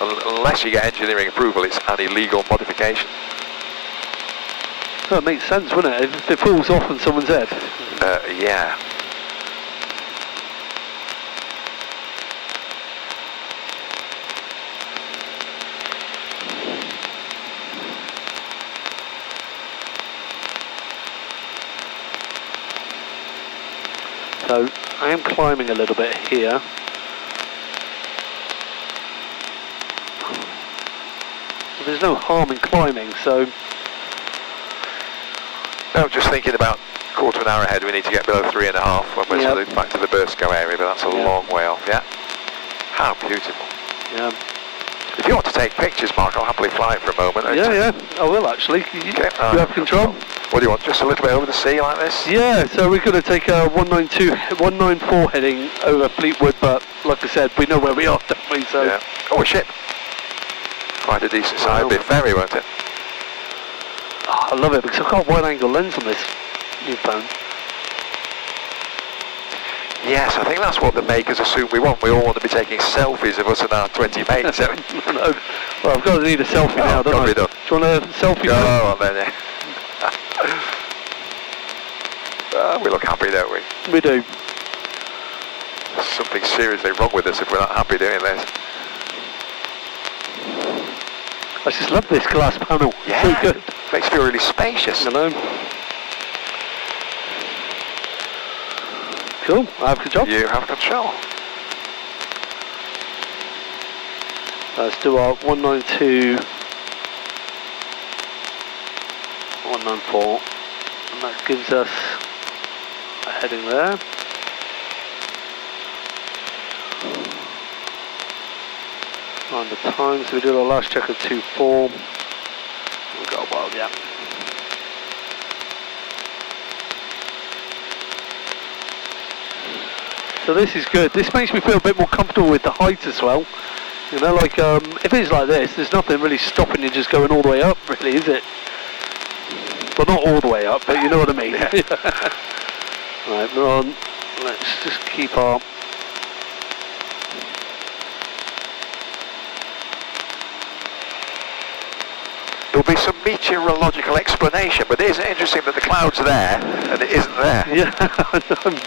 unless you get engineering approval, it's an illegal modification. That makes sense, wouldn't it? If it falls off on someone's head. Yeah. So I am climbing a little bit here. There's no harm in climbing, so... No, just thinking about quarter of an hour ahead, we need to get below 3.5 when we're sort of back to the burst go area, but that's a long way off, yeah? How beautiful. Yeah. If you want to take pictures, Mark, I'll happily fly it for a moment. Yeah, I will actually. You have control? What do you want, just a little bit over the sea like this? Yeah, so we're going to take a 194 heading over Fleetwood, but like I said, we know where we are, don't we? So. Yeah. Oh, a ship. Quite a decent size, bit ferry, won't it? Oh, I love it because I've got a wide angle lens on this new phone. Yes, I think that's what the makers assume we want. We all want to be taking selfies of us and our 20 mates. No. Well, I've got to need a selfie now, don't I? Done. Do you want a selfie? Oh, then, yeah. We look happy, don't we? We do. There's something seriously wrong with us if we're not happy doing this. I just love this glass panel. Yeah. So good. Makes you feel really spacious. I know. Cool. I have control. You have control. Let's do our 192, 194, and that gives us a heading there. On the time, so we did our last check at 2.4. We've got a while, yeah. So this is good. This makes me feel a bit more comfortable with the height as well. You know, like, if it's like this, there's nothing really stopping you just going all the way up, really, is it? Well, not all the way up, but you know what I mean. Right, we're on. Let's just keep our... There'll be some meteorological explanation, but isn't it interesting that the clouds are there and it isn't there? Yeah, I know.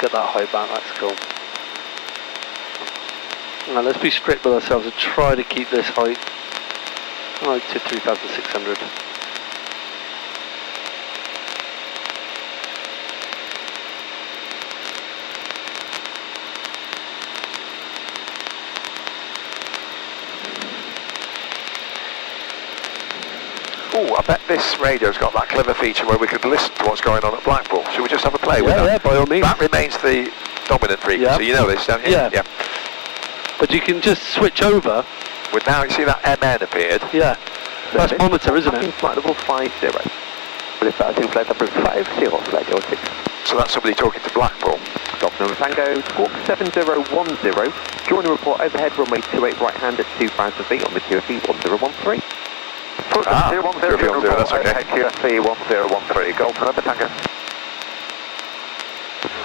Get that height back, that's cool. Now let's be strict with ourselves and try to keep this height to 3,600. Oh, I bet this radio's got that clever feature where we could listen to what's going on at Blackpool. Should we just have a play with that? Yeah, by all means. That remains the dominant frequency. Yeah. You know this, don't you? Yeah. but you can just switch over. Well, now you see that MN appeared. Yeah, that's monitor, isn't it? Flight level 50. Departing flight level 50, flight 06. So that's somebody talking to Blackpool. Golf November Tango, squawk 7010. Join the report overhead, runway 28 right hand at 2,000 feet on the QFE 1013. QFE 10, that's okay. QFE 1013, Golf November Tango.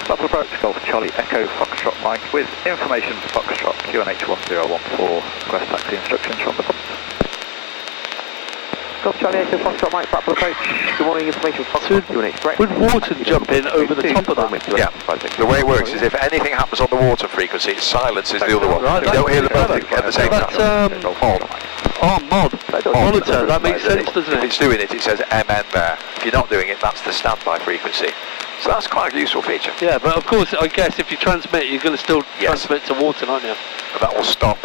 Stop approach, Golf Charlie Echo Foxtrot Mike with information Foxtrot QNH 1014. Request taxi instructions from the front. Golf Charlie Echo Foxtrot Mike, Blackpool approach. Good morning, information Foxtrot QNH correct. Would Wharton jump in over the top of that? Yeah. The way it works is if anything happens on the Wharton frequency, it silences the other one. Right, you don't hear them both at the same time. That's mod. Monitor, that makes sense, doesn't it? If it's doing it, it says MN there. If you're not doing it, that's the standby frequency. So that's quite a useful feature. Yeah, but of course, I guess if you transmit, you're going to still transmit to Wharton, aren't you? And that will stop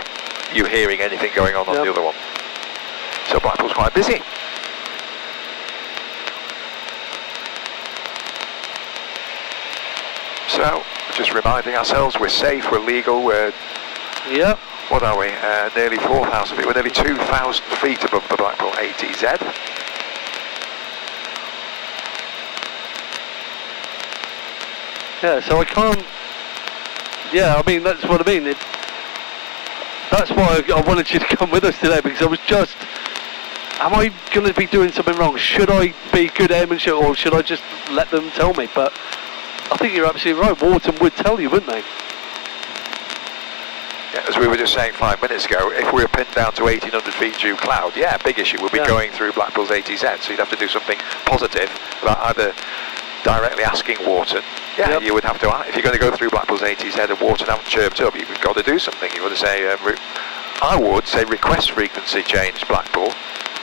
you hearing anything going on the other one. So Blackpool's quite busy. So, just reminding ourselves, we're safe, we're legal, we're... Yep. What are we? Nearly 4,000 feet. We're nearly 2,000 feet above the Blackpool ATZ. Yeah, so I can't... Yeah, I mean, that's what I mean. That's why I wanted you to come with us today, because I was just... Am I going to be doing something wrong? Should I be good airmanship, or should I just let them tell me? But I think you're absolutely right. Wharton would tell you, wouldn't they? Yeah, as we were just saying 5 minutes ago, if we were pinned down to 1,800 feet due cloud, big issue. We'll be going through Blackpool's ATZ, so you'd have to do something positive about either directly asking Wharton. You would have to, if you're going to go through Blackpool's ATZ and Wharton haven't chirped up, you've got to do something. You've got to say, I would say request frequency change Blackpool,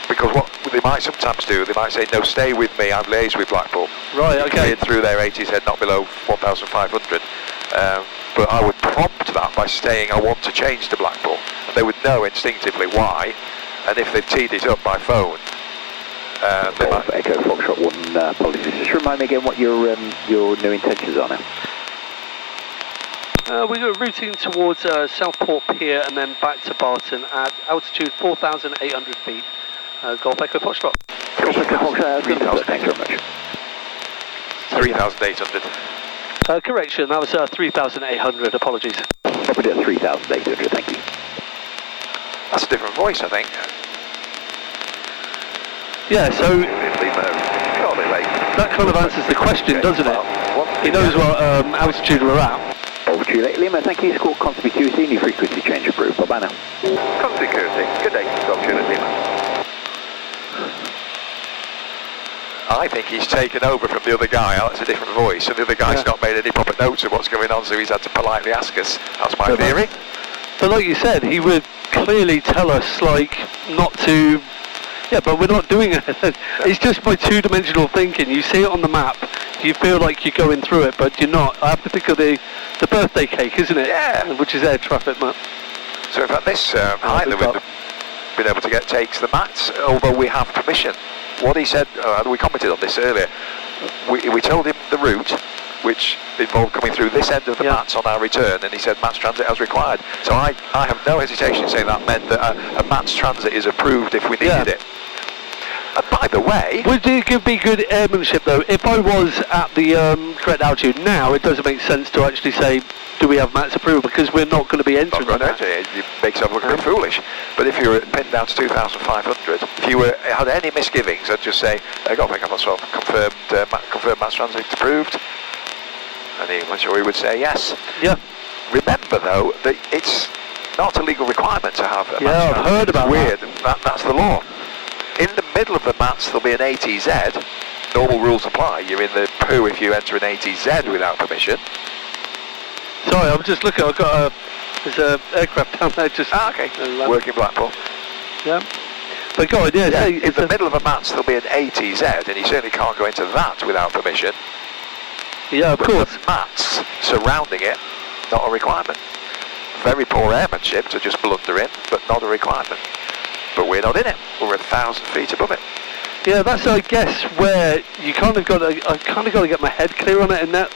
because what they might sometimes do, they might say, no, stay with me, I've liaised with Blackpool. Right, okay. Cleared through their ATZ, not below 1,500. But I would prompt that by saying I want to change to Blackpool. And they would know instinctively why, and if they've teed it up by phone, they might... Echo Foxtrot 1, apologies. Just remind me again what your new intentions are now. We're routing towards Southport Pier and then back to Barton at altitude 4,800 feet. Golf Echo Foxtrot. Golf Echo Foxtrot, thanks very much. 3,800. Correction, that was 3,800, apologies. Probably at 3,800, thank you. That's a different voice, I think. Yeah, so that kind of answers the question, doesn't it? He knows what altitude we're at. Over Juliet Lima, thank you. Squawk Constant QC, new frequency change approved. Bye-bye now. Constant QC, good day, Golf Juliet Lima. I think he's taken over from the other guy. That's a different voice, and the other guy's not made any proper notes of what's going on, so he's had to politely ask us. That's my theory. But like you said, he would clearly tell us, like, not to... Yeah, but we're not doing it. It's just my two-dimensional thinking. You see it on the map, you feel like you're going through it, but you're not. I have to think of the birthday cake, isn't it? Yeah. Which is air traffic map. So if at this height, they would have been able to get takes the mats, although we have permission. What he said, we commented on this earlier, we told him the route, which involved coming through this end of the mats on our return, and he said mats transit as required. So I have no hesitation in saying that meant that a mats transit is approved if we needed it. And by the way... Would it be good airmanship though? If I was at the correct altitude now, it doesn't make sense to actually say, do we have mats approved? Because we're not going to be entering that. It makes yourself look a bit foolish. But if you were pinned down to 2,500, if you had any misgivings, I'd just say, got back up on swap, confirmed mats transit approved. And I'm sure he would say yes. Yeah. Remember though, that it's not a legal requirement to have a mats transit. I've heard about that. It's weird, that's the law. In the middle of the mats there'll be an ATZ. Normal rules apply. You're in the poo if you enter an ATZ without permission. Sorry, I'm just looking. There's an aircraft down there just... okay. Working Blackpool. Yeah. But go on, in the middle of a mats there'll be an ATZ, and you certainly can't go into that without permission. Yeah, of course. The mats surrounding it, not a requirement. Very poor airmanship to just blunder in, but not a requirement. But we're not in it. We're 1,000 feet above it. Yeah, that's, I guess, where you kind of got to... I kind of got to get my head clear on it, and that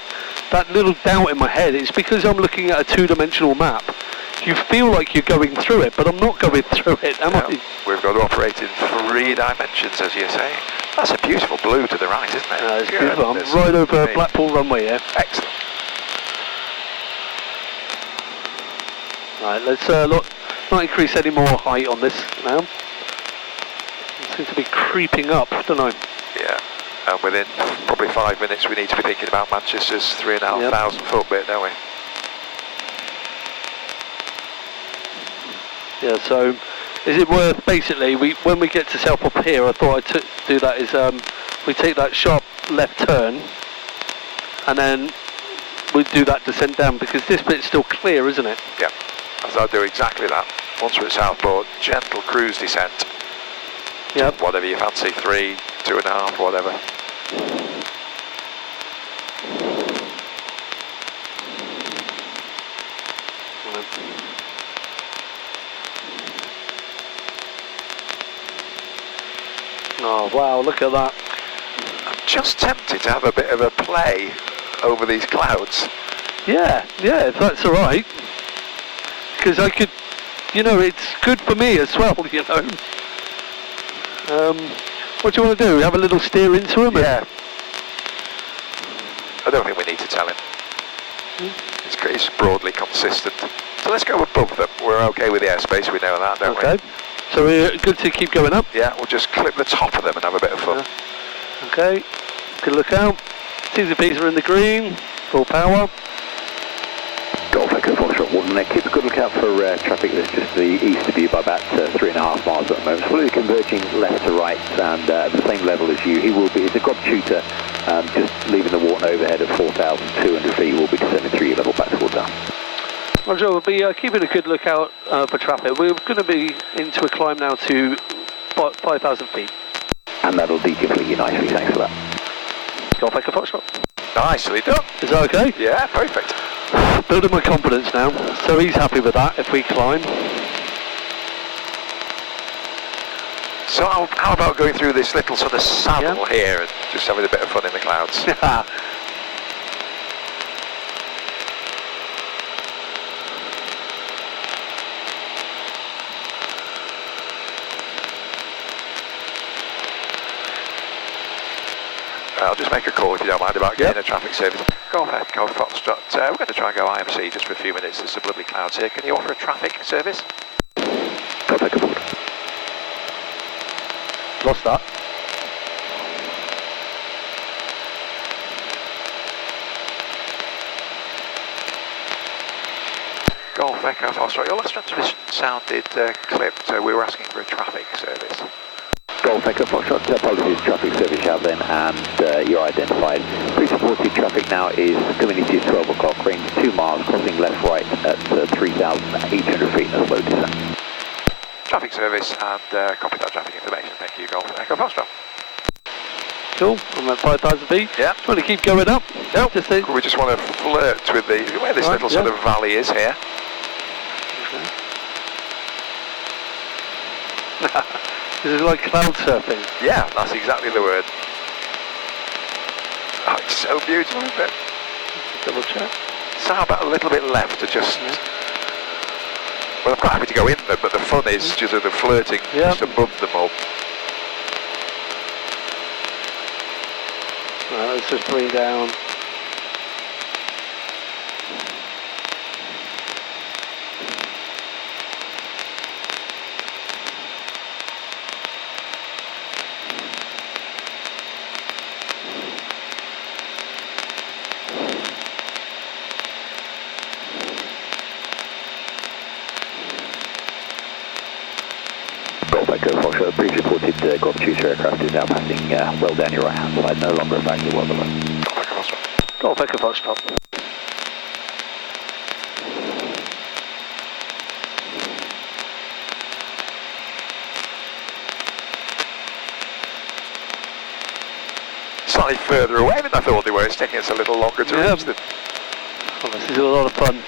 little doubt in my head is because I'm looking at a two-dimensional map. you feel like you're going through it, but I'm not going through it, am I? We've got to operate in 3 dimensions, as you say. That's a beautiful blue to the right, isn't it? It's beautiful. I'm right over Blackpool runway here. Excellent. Right, let's not increase any more height on this now. It seems to be creeping up, don't I? Yeah, and within probably 5 minutes we need to be thinking about Manchester's 3,500 foot bit, don't we? Yeah, so is it worth, basically, when we get to South up here, I thought I'd do that is we take that sharp left turn and then we do that descent down, because this bit's still clear, isn't it? Yeah, as I'll do exactly that. Once we're at Southport, gentle cruise descent. Yep. Whatever you fancy, 3, 2.5, whatever. Oh wow, look at that. I'm just tempted to have a bit of a play over these clouds. Yeah, if that's alright. Because I could, it's good for me as well, What do you want to do? Have a little steer into them? Yeah. I don't think we need to tell him. It's broadly consistent. So let's go above them. We're okay with the airspace, we know that, don't we? Okay. So we're good to keep going up? Yeah, we'll just clip the top of them and have a bit of fun. Yeah. Okay. Good look out. T's and P's are in the green. Full power. Golf Echo Foxtrot 1, keep a good look out for traffic that's just to the east of you by about 3.5 miles at the moment. Slowly converging left to right and at the same level as you. He will be, it's a Grob tutor, just leaving the Warton overhead at 4,200 feet. He will be descending 3 level back towards us. Roger, we'll be keeping a good look out for traffic. We're going to be into a climb now to 5,000 feet. And that'll decoplete you nicely, thanks for that. Golf Echo Foxtrot. Nicely done. Is that okay? Yeah, perfect. Building my confidence now, so he's happy with that if we climb. So how about going through this little sort of saddle here and just having a bit of fun in the clouds? I'll just make a call if you don't mind about getting a traffic service. Go ahead, go Foxtrot. We're going to try and go IMC just for a few minutes. There's some lovely clouds here. Can you offer a traffic service? Go back aboard. Lost that. Golf Echo Foxtrot. Your last transmission sounded clipped. We were asking for a traffic service. Golf Echo Foxtrot, apologies, traffic service shout then, and you're identified. Pre-supported traffic now is coming into 12 o'clock, range 2 miles, crossing left-right at 3,800 feet in a slow descent. Traffic service and copy that traffic information. Thank you, Golf Echo Foxtrot. Cool, I'm at 5,000 feet. Yeah. Trying to keep going up. Nope. We just want to flirt with where this little sort of valley is here. Okay. This is like cloud surfing. Yeah, that's exactly the word. Oh, it's so beautiful, isn't it? Double check. So how about a little bit left to just... Well, I'm quite happy to go in them, but the fun is just the flirting just above them all. Right, let's just bring down. Foxtrot, pre-reported Grob tutor aircraft is now passing well down your right hand side, no longer a factor whatsoever. Golf Echo Foxtrot. Slightly further away than I thought they were. It's taking us a little longer to reach them. Oh, this is a lot of fun.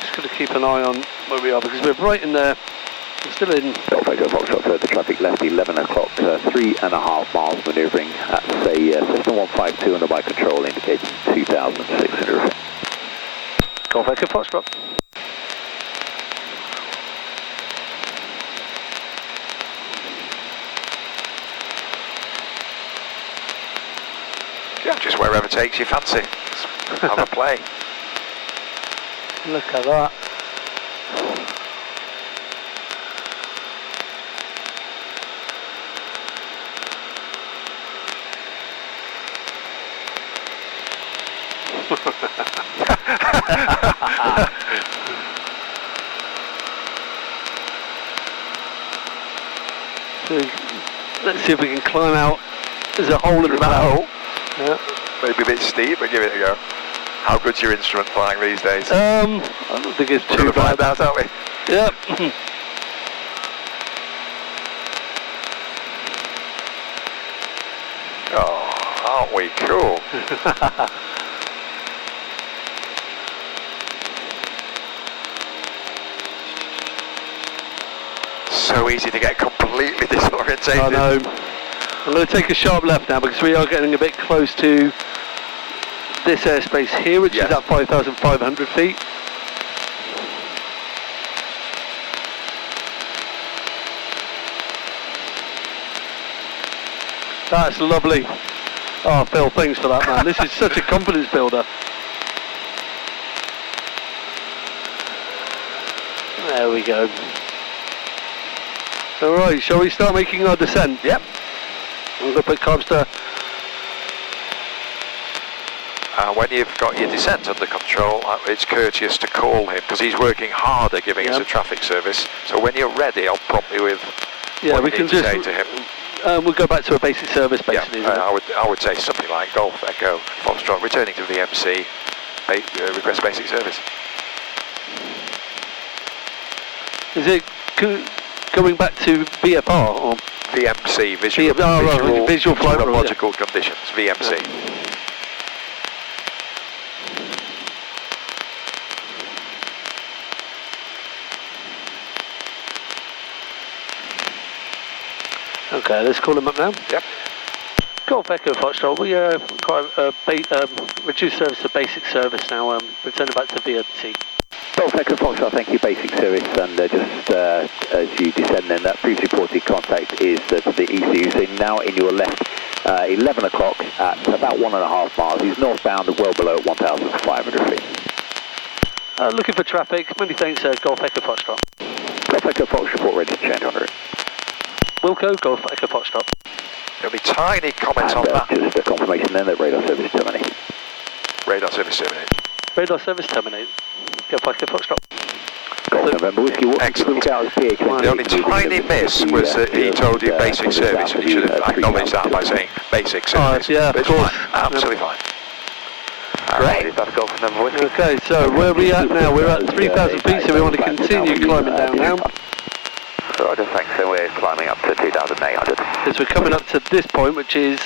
Just got to keep an eye on where we are because we're right in there. I'm still in. Golf Echo Foxtrot, further traffic left 11 o'clock, 3.5 miles manoeuvring at say Cessna 152 on the bike control indicates 2,600 feet. Golf Echo Foxtrot. Yeah, just wherever takes your fancy. Just have a play. Look at that. So, let's see if we can climb out. There's a hole in the hole. Yeah. Maybe a bit steep, but give it a go. How good's your instrument flying these days? I don't think it's too bad. Find out, aren't we? Yep. Oh, aren't we cool? So easy to get completely disorientated. I know. I'm going to take a sharp left now because we are getting a bit close to this airspace here, which is at 5,500 feet. That's lovely. Oh, Phil, thanks for that, man. This is such a confidence builder. There we go. All right, shall we start making our descent? Yep. I'm going to put carbs to... When you've got your descent under control, it's courteous to call him because he's working hard at giving us a traffic service. So when you're ready, I'll prompt you with what we can just say to him. We'll go back to a basic service, basically. Yeah, I would say something like Golf Echo Foxtrot returning to VMC, request basic service. Is it going back to VFR or VMC, visual flight meteorological conditions, VMC. Yeah. Okay, let's call him up now. Yep. Golf Echo Foxtrot, we got reduced service to basic service now, returning back to VMC. Golf Echo Foxtrot, thank you, basic service, and just as you descend then, that previous reported contact is the ECU, so now in your left, 11 o'clock at about 1.5 miles. He's northbound, well below 1,500 feet. Looking for traffic, many thanks, Golf Echo Foxtrot. Golf Echo Foxtrot, report ready to change on route. Wilco, Golf Echo Foxtrot. There'll be tiny comments on that. Just a confirmation then that radar service terminate. Radar service terminate. Radar service terminate. Golf Echo Foxtrot. Golf November Whiskey, excellent. The only tiny miss was that he told you basic service, and he should have acknowledged that by saying basic service. Yeah, of course. Fine. Absolutely fine. Great. That's Golf November Whiskey. Okay, so where are we at now? We're at 3,000 feet, so we want to continue climbing down now. Roger, thanks. So we're climbing up to 2,800. Because we're coming up to this point, which is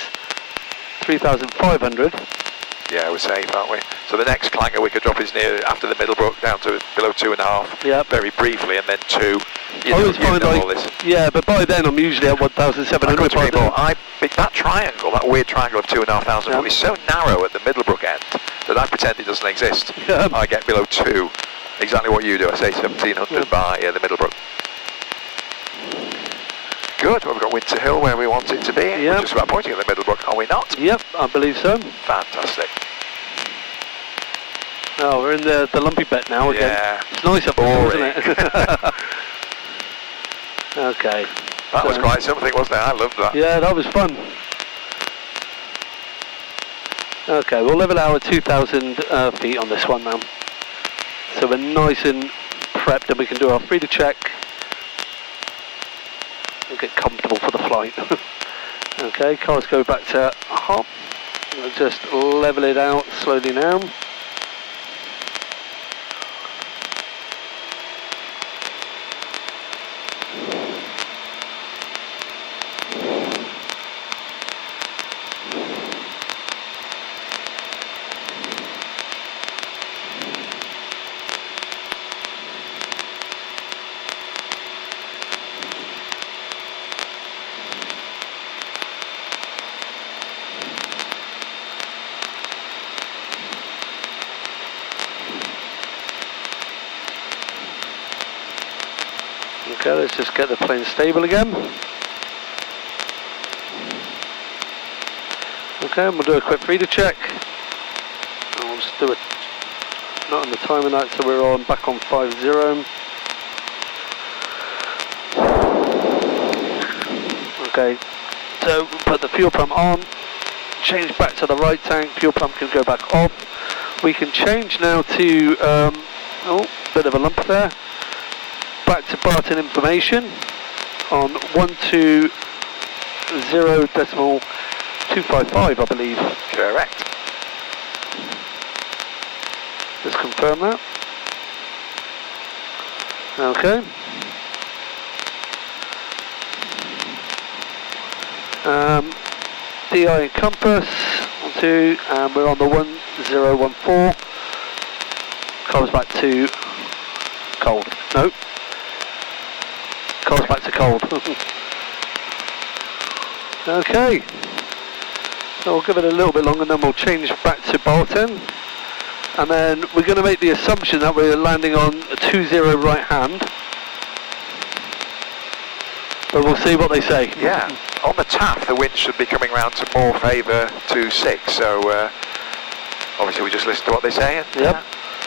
3,500. Yeah, we're safe, aren't we? So the next clanger we could drop is near after the Middlebrook down to below 2.5. Yep. Very briefly, and then 2. You always know find all this. Yeah, but by then I'm usually at 1,700. That triangle, that weird triangle of 2,500 foot, is so narrow at the Middlebrook end that I pretend it doesn't exist. Yeah. I get below 2. Exactly what you do. I say 1,700 by the Middlebrook. Good, well, we've got Winter Hill where we want it to be. Yep. We're just about pointing at the Middlebrook, are we not? Yep, I believe so. Fantastic. Oh, we're in the lumpy bit now again. Yeah. It's nice up there, isn't it? Okay. That was quite something, wasn't it? I loved that. Yeah, that was fun. Okay, we'll level our 2,000 feet on this one now. So we're nice and prepped and we can do our freedom check. We'll get comfortable for the flight. Okay, cars go back to hop. We'll just level it out slowly now. Okay, let's just get the plane stable again. Okay, and we'll do a quick breather check. And we'll just do it, not on the timing light, so we're on back on 50. Okay, so put the fuel pump on, change back to the right tank, fuel pump can go back off. We can change now to, oh, bit of a lump there. Back to Barton information on 120.255, I believe. Correct. Let's confirm that. Okay. DI and compass, 1, 2, and we're on the 1014. Comes back to cold. No. Comes back to cold. Okay. So we'll give it a little bit longer and then we'll change back to Barton. And then we're going to make the assumption that we're landing on a 20 right hand. But we'll see what they say. Yeah. On the tap, the wind should be coming round to more favour 26. So obviously we just listen to what they say. And, yep.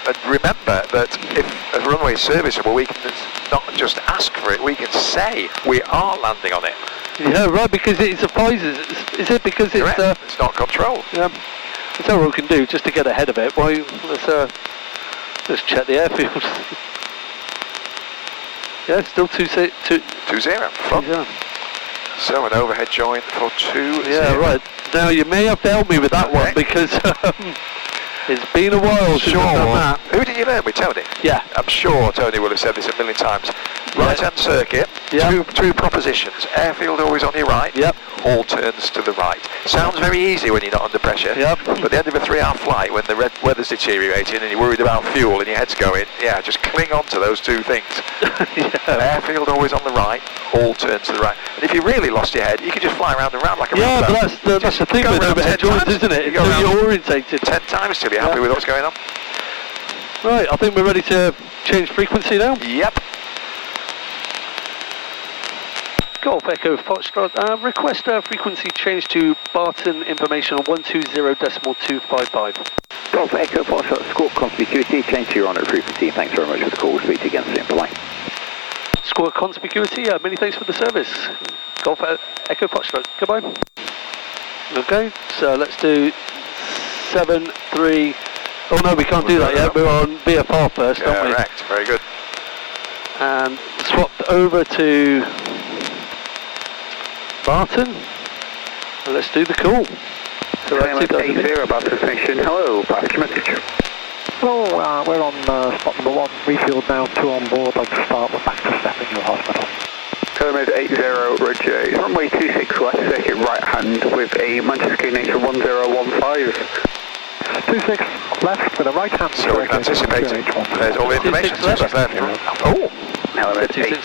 And remember that if a runway is serviceable, we can not just ask for it, we can say we are landing on it. Yeah, right, because it suffices. Is it because it's... it's not controlled. Yeah. That's all we can do, just to get ahead of it. Why, let's check the airfield. Yeah, still 20. 20. Fun. Yeah. So an overhead join for 20. Yeah, right. Now you may have to help me with that one because it's been a while since I've done that. Who did you learn with, Tony? Yeah. I'm sure Tony will have said this a million times. Right-hand circuit, two propositions. Airfield always on your right. Yep. All turns to the right. Sounds very easy when you're not under pressure. Yep. But at the end of a 3-hour flight, when the weather's deteriorating and you're worried about fuel and your head's going, yeah, just cling on to those two things. Airfield always on the right. All turns to the right. And if you really lost your head, you could just fly around and round like a roundabout. Yeah, but that's the thing with overhead joints, isn't it? Until you're orientated. 10 times till you're happy with what's going on. Right, I think we're ready to change frequency now. Yep. Golf Echo Foxtrot, request frequency change to Barton information on 120.255. Golf Echo Foxtrot, Squawk Conspicuity, change to your on frequency. Thanks very much for the call. We'll speak to you again soon. Bye. Squawk Conspicuity, many thanks for the service. Golf Echo Foxtrot, goodbye. Okay, so let's do 7-3. Oh no, we can't do that yet. We're on VFR first, aren't we? Correct, very good. And swapped over to Barton, and let's do the call. So that's 80 Barton Station. Hello, pass your message. Hello, we're on spot number 1, refueled now, 2 on board, like to start, we're back to step in your hospital. Pyramid 80, Roger. It's runway 26 left, circuit right hand with a Manchester Nation 1015. 26 left with a right hand so we can anticipate it. There's all the information. 26 left. Oh! Element 80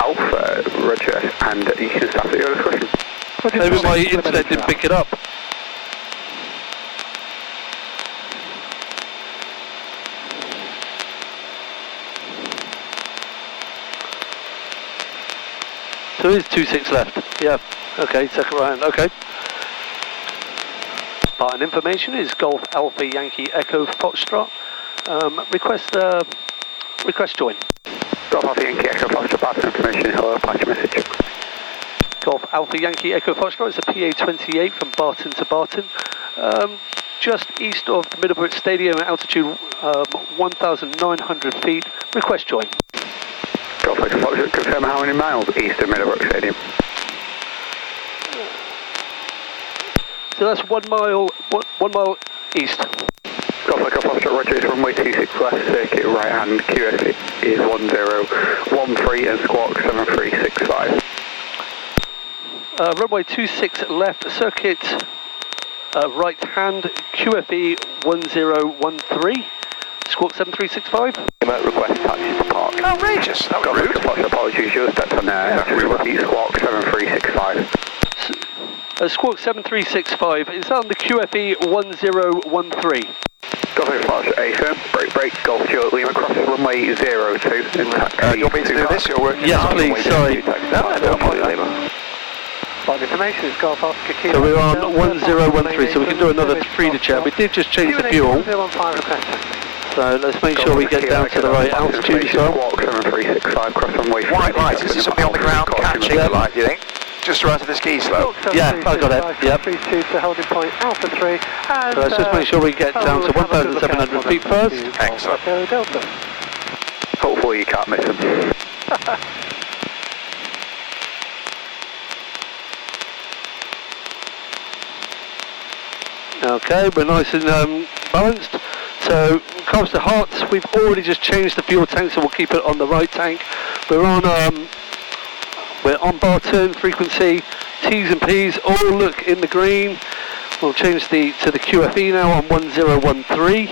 Alpha, Roger, and you can start at your discretion. Maybe my internet didn't pick it up. So it is 26 left. Yeah. Okay, second right hand. Okay. Barton information is Golf Alpha Yankee Echo Foxtrot. Request join. Golf Alpha Yankee Echo Foxtrot, Barton information. Hello, pass your message. Golf Alpha Yankee Echo Foxtrot. It's a PA28 from Barton to Barton. Just east of the Middlebrook Stadium at altitude 1,900 feet. Request join. Golf Echo Foxtrot, confirm how many miles east of Middlebrook Stadium? So that's 1 mile, one mile east. Golf Echo Foxtrot, Roger, it's runway 26 left, circuit right hand, QS is 1013 and squawk 7365. Runway 26 left, circuit right hand, QFE 1013, squawk 7365. Request taxi to park. Outrageous, that was rude. Apologies, your steps on there. Repeat squawk 7365. Squawk 7365, is that on the QFE 1013? Golf Departure A firm, break, Golf Juliet Lima, cross runway 02. You want me to do this? You're working Yes, hard. please, sorry. No, I don't mind that. Flight information is Golf Oscar Kilo. So we're on 1013, so we can do another 3 to check. We did just change the fuel. So let's make sure we get down to the right altitude as well. Squawk 7365, cross runway 3. White lights, is there something on the ground catching the light, do you think? Just right at the ski slope? Yeah, I got it, yep. 32 to holding point Alpha 3. So let's just make sure we get down to 1,700 feet first. Excellent. Delta. Hopefully you can't miss them. Okay, we're nice and balanced. So, comes to hearts, we've already just changed the fuel tank, so we'll keep it on the right tank. We're on Barton, frequency, T's and P's, all look in the green. We'll change to the QFE now on 1013.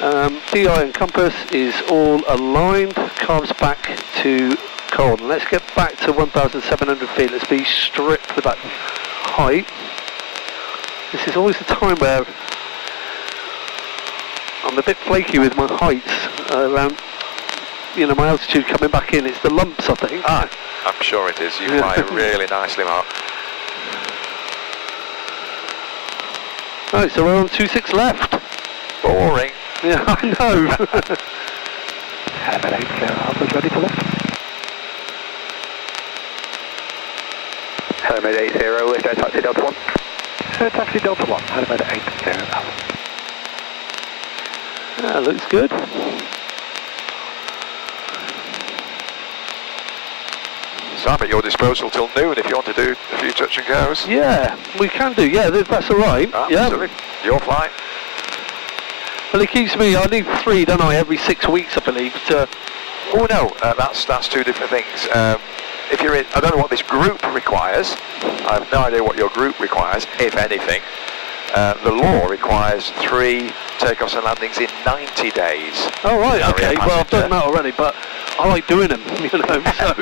DI and compass is all aligned, carbs back to cold. Let's get back to 1,700 feet, let's be strict with that height. This is always the time where I'm a bit flaky with my heights around, my altitude coming back in. It's the lumps, I think. I'm sure it is. You fly really nicely, Mark. Right, so we're on 26 left. Boring. Yeah, I know. Helmet 80 Alpha's ready for lift. Helmet 80, lift air taxi Delta 1. Taxi Delta 1, Helmet 80 Alpha. That looks good. So I'm at your disposal till noon if you want to do a few touch and goes. Yeah, we can do. Yeah, that's all right. Absolutely. Yeah. Your flight. Well, it keeps me. I need 3, don't I? Every 6 weeks, I believe. Oh no, that's 2 different things. If you're in, I don't know what this group requires. I have no idea what your group requires, if anything. The law requires 3 takeoffs and landings in 90 days. Oh right, okay. Well, I've done that already, but I like doing them. So.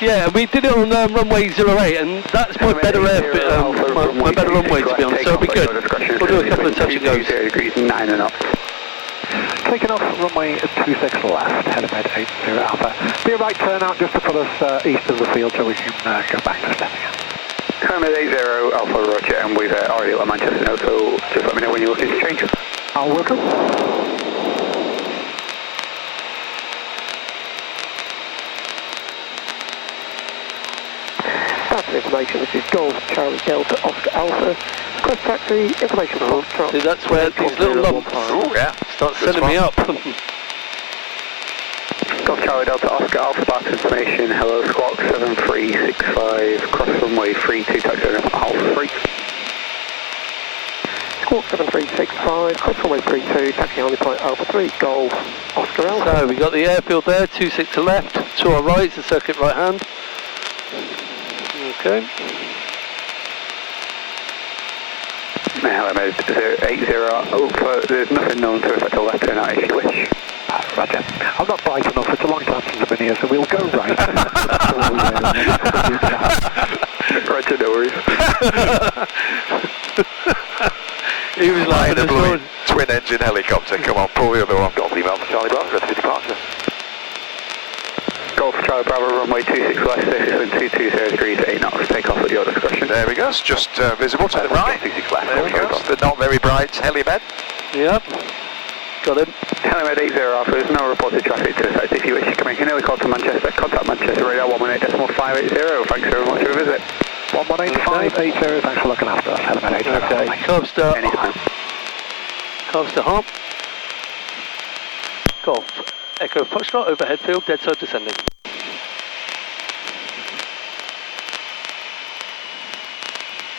Yeah, we did it on runway 08, and that's my better my better runway, to be honest, so it'll be good. We'll do a couple of touch and goes. 9 and up. Taking off runway 26 left, Helmet 80 Alpha. Be a right turn out just to put us east of the field so we can go back to stepping out. Helmet 80 Alpha, roger, and we've already let Manchester know, so just let me know when you're looking to change. I'll welcome. Information, this is Golf Charlie Delta Oscar Alpha. Request taxi, information from See, that's where these little lumps start sending me up. Golf Charlie Delta Oscar Alpha, Barton information, hello, squawk 7365, cross runway 32, taxi Alpha 3. Squawk 7365, cross runway 32, taxi only point Alpha 3, Golf Oscar Alpha. So, we got the airfield there, 26 to left, to our right, the circuit right hand. Okay. Helmet 80 Alpha, there's nothing known to affect a left turn out if you wish. Roger. I'm not bright enough, it's a long time since I've been here, so we'll go right. Roger, no worries. He was like a twin engine helicopter. Come on, pull the other one. Golf email for Charlie Bravo, ready for departure. Golf Charlie Bravo, runway 26 left, surface wind 220 degrees, 8 knots, take off at your discretion. There we go, it's just visible to the right. 26 left. There we go, it's the not very bright helimed. Yep. Got him. Helmet 80 Alpha, there's no reported traffic to affect. If you wish to make an early call to Manchester, contact Manchester radar 118.580. Thanks very much for your visit. 118.580, thanks for looking after us. Helmet 80 Alpha. Okay, carbs to Anytime. Carbs to hop. Golf. Echo Foxtrot, overhead field, dead side descending.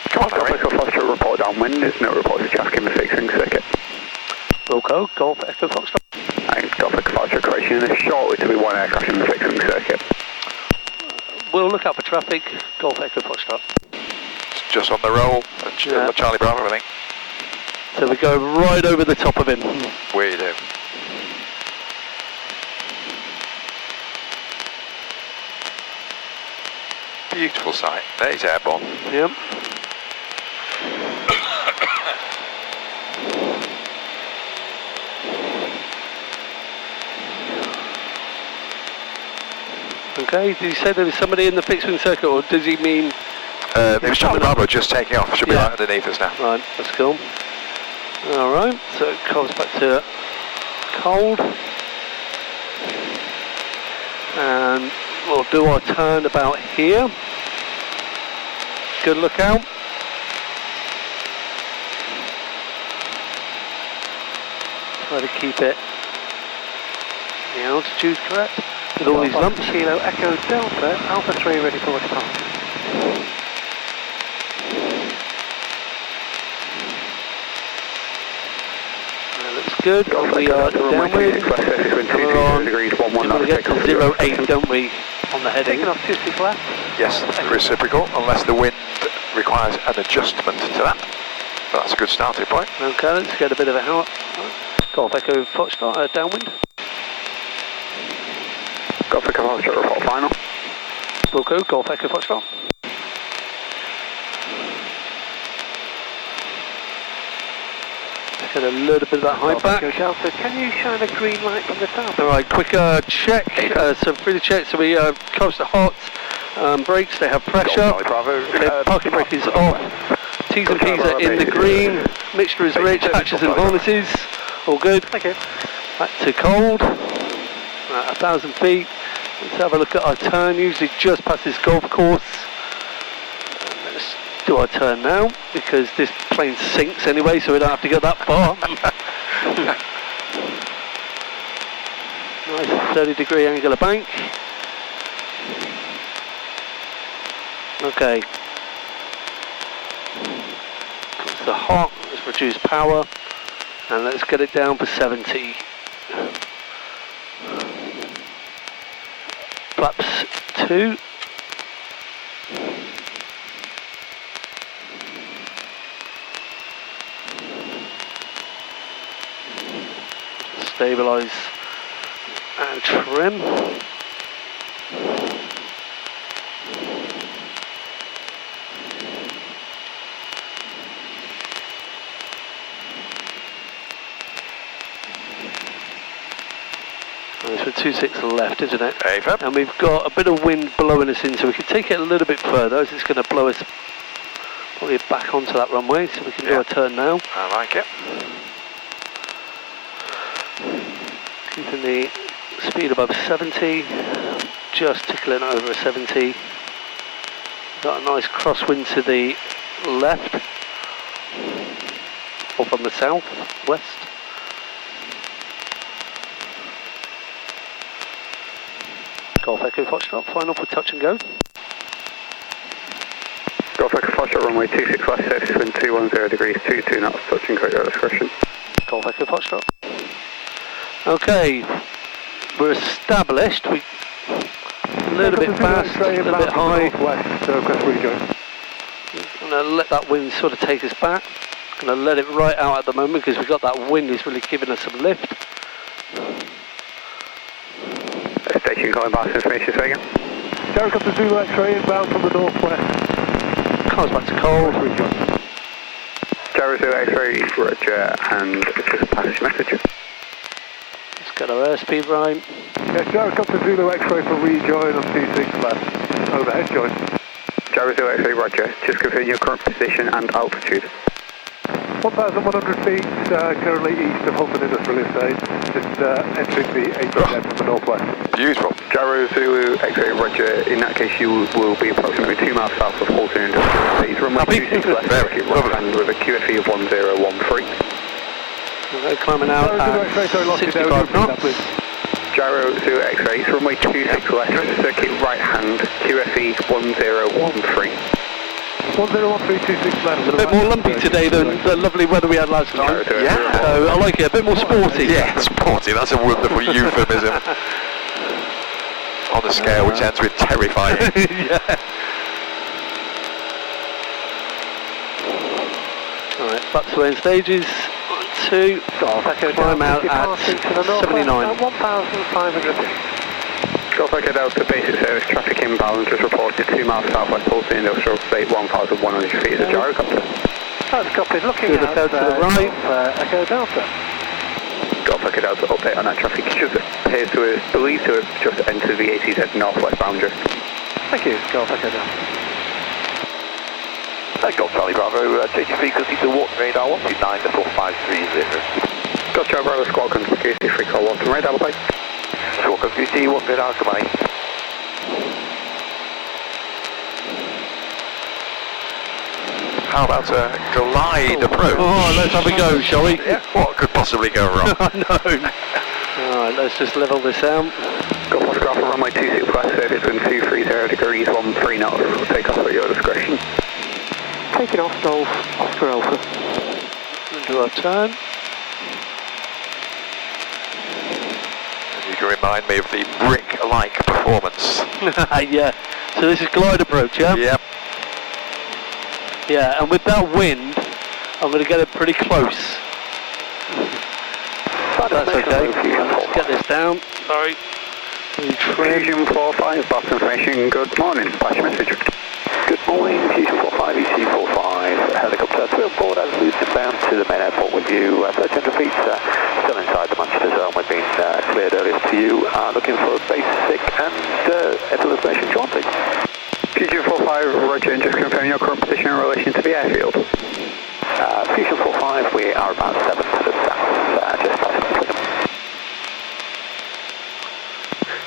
Come on, Golf Echo Foxtrot, report downwind. There's no reports of traffic in the fixing circuit. Wilco, Golf Echo Foxtrot. Golf Echo Foxtrot, correction, there's shortly to be one aircraft in the fixing circuit. We'll look out for traffic, Golf Echo Foxtrot. It's just on the roll, Charlie Bravo, I think. So we go right over the top of him. We do. Beautiful sight. There's airborne. Yep. Okay, did you say there was somebody in the fixed wing circuit, or does he mean... There was Charlie Bravo just taking off, should be right underneath us now. Right, that's cool. Alright, so it comes back to cold. And we'll do our turn about here. Good lookout. Try to keep it the altitude correct with all these lumps. Kilo Echo Delta, Alpha 3 ready for depart. That looks good. We are downwind. We're on. We want to get to 08, don't we, on the heading? Taking off 26 left. Yes, reciprocal, unless the wind requires an adjustment to that. But that's a good starting point. Okay, let's get a bit of a help. Golf Echo Foxtrot, downwind. Golf Echo Foxtrot, report final. Wilco, Golf Echo Foxtrot. Let's get a little bit of that high back. Delta, can you shine a green light from the top? Alright, quick check. So through the check, so we coast the hot brakes, they have pressure. Okay, parking brake is off. T's and P's are in the green. Mixture is rich, hatches and harnesses. All good. Okay. Back to cold. 1,000 feet. Let's have a look at our turn, usually just past this golf course. And let's do our turn now, because this plane sinks anyway, so we don't have to get that far. Nice 30-degree angular bank. Okay. It's the hot, let's reduce power, and let's get it down for 70. Flaps 2. Stabilise and trim. It's for 26 left, isn't it? AFib. And we've got a bit of wind blowing us in, so we can take it a little bit further, as it's going to blow us probably back onto that runway, so we can do a turn now. I like it. Keeping the speed above 70, just tickling over a 70. Got a nice crosswind to the left, or from the south, west. Golf Echo Foxtrot, final for touch and go. Golf Echo Foxtrot, runway 26 left, surface wind 210 degrees, 22 knots, touch and go at your discretion. Golf Echo Foxtrot. Okay, we're established. We a little bit fast, a little bit high. I'm going to let that wind sort of take us back. I'm going to let it right out at the moment because we've got that wind is really giving us some lift. Station calling Barton, information again. Derek up to Zulu X-ray inbound from the northwest. Cars back to cold. Gyro Zulu X-ray, roger, and just a passage message. Let's get our airspeed right. Yes, Derek up to Zulu X-ray for rejoin on 26 left. Overhead join. Gyro Zulu X-ray, roger. Just confirm your current position and altitude. 1,100 feet, currently east of Hulton Industrial Estate, just entering the APZ from the northwest. Beautiful. Gyro Zulu X-ray, roger. In that case, you will be approximately 2 miles south of Hulton Industrial Estate. Runway 26 left, Very lovely. and with a QFE of 1013. We're climbing out at 65 knots. Gyro Zulu X-ray, runway 26 left, circuit right hand, QFE 1013. 101326 left. It's a bit more lumpy today than the lovely weather we had last time. Yeah. So I like it, a bit more sporty. Yeah, sporty, that's a wonderful euphemism. On a scale which ends with terrifying. Yeah. Alright, flaps away in stages. 1, 2, climb out at 79. 1,500 feet. Golf Echo Delta, basic service, traffic inbound, just reported 2 miles southwest Hulton Industrial Estate, 1,100 feet, is a gyrocopter. That's copied, looking Good, out to the right. Echo Delta. Golf Echo Delta, update on that traffic. It just appears to have, believed to have just entered the ACZ northwest boundary. Thank you, Golf Echo Delta. Golf Charlie Bravo, changing frequency to Wharton radar 129.530. Golf Charlie Bravo, squawk on frequency 3 call Wharton radar, bye. Squawk on frequency, Wharton radar, goodbye. How about a glide approach? Oh, let's have a go, shall we? Yeah, what could possibly go wrong? I know. Alright, let's just level this out. Golf Oscar Alpha, runway 26 west, service wind 230 degrees, 13 knots. We'll take off at your discretion. Taking off, Golf Oscar Alpha. Do our turn. You can remind me of the brick-like performance. Yeah. So this is glide approach, yeah? Yep. Yeah, and with that wind, I'm going to get it pretty close. That's okay. Let's get this down. Sorry. Fusion 45, Barton information, good morning. Flash message. Good morning, Fusion 45, EC45, helicopter, we're on board as loose inbound to the main airport with you, 1,300 feet, still inside the Manchester zone. We've been cleared earliest to you, looking for basic and airfield information shortly. Fusion 45, roger, and just confirm your current position in relation to the airfield. Fusion 45, we are about 7 to the south, just past Twickenham.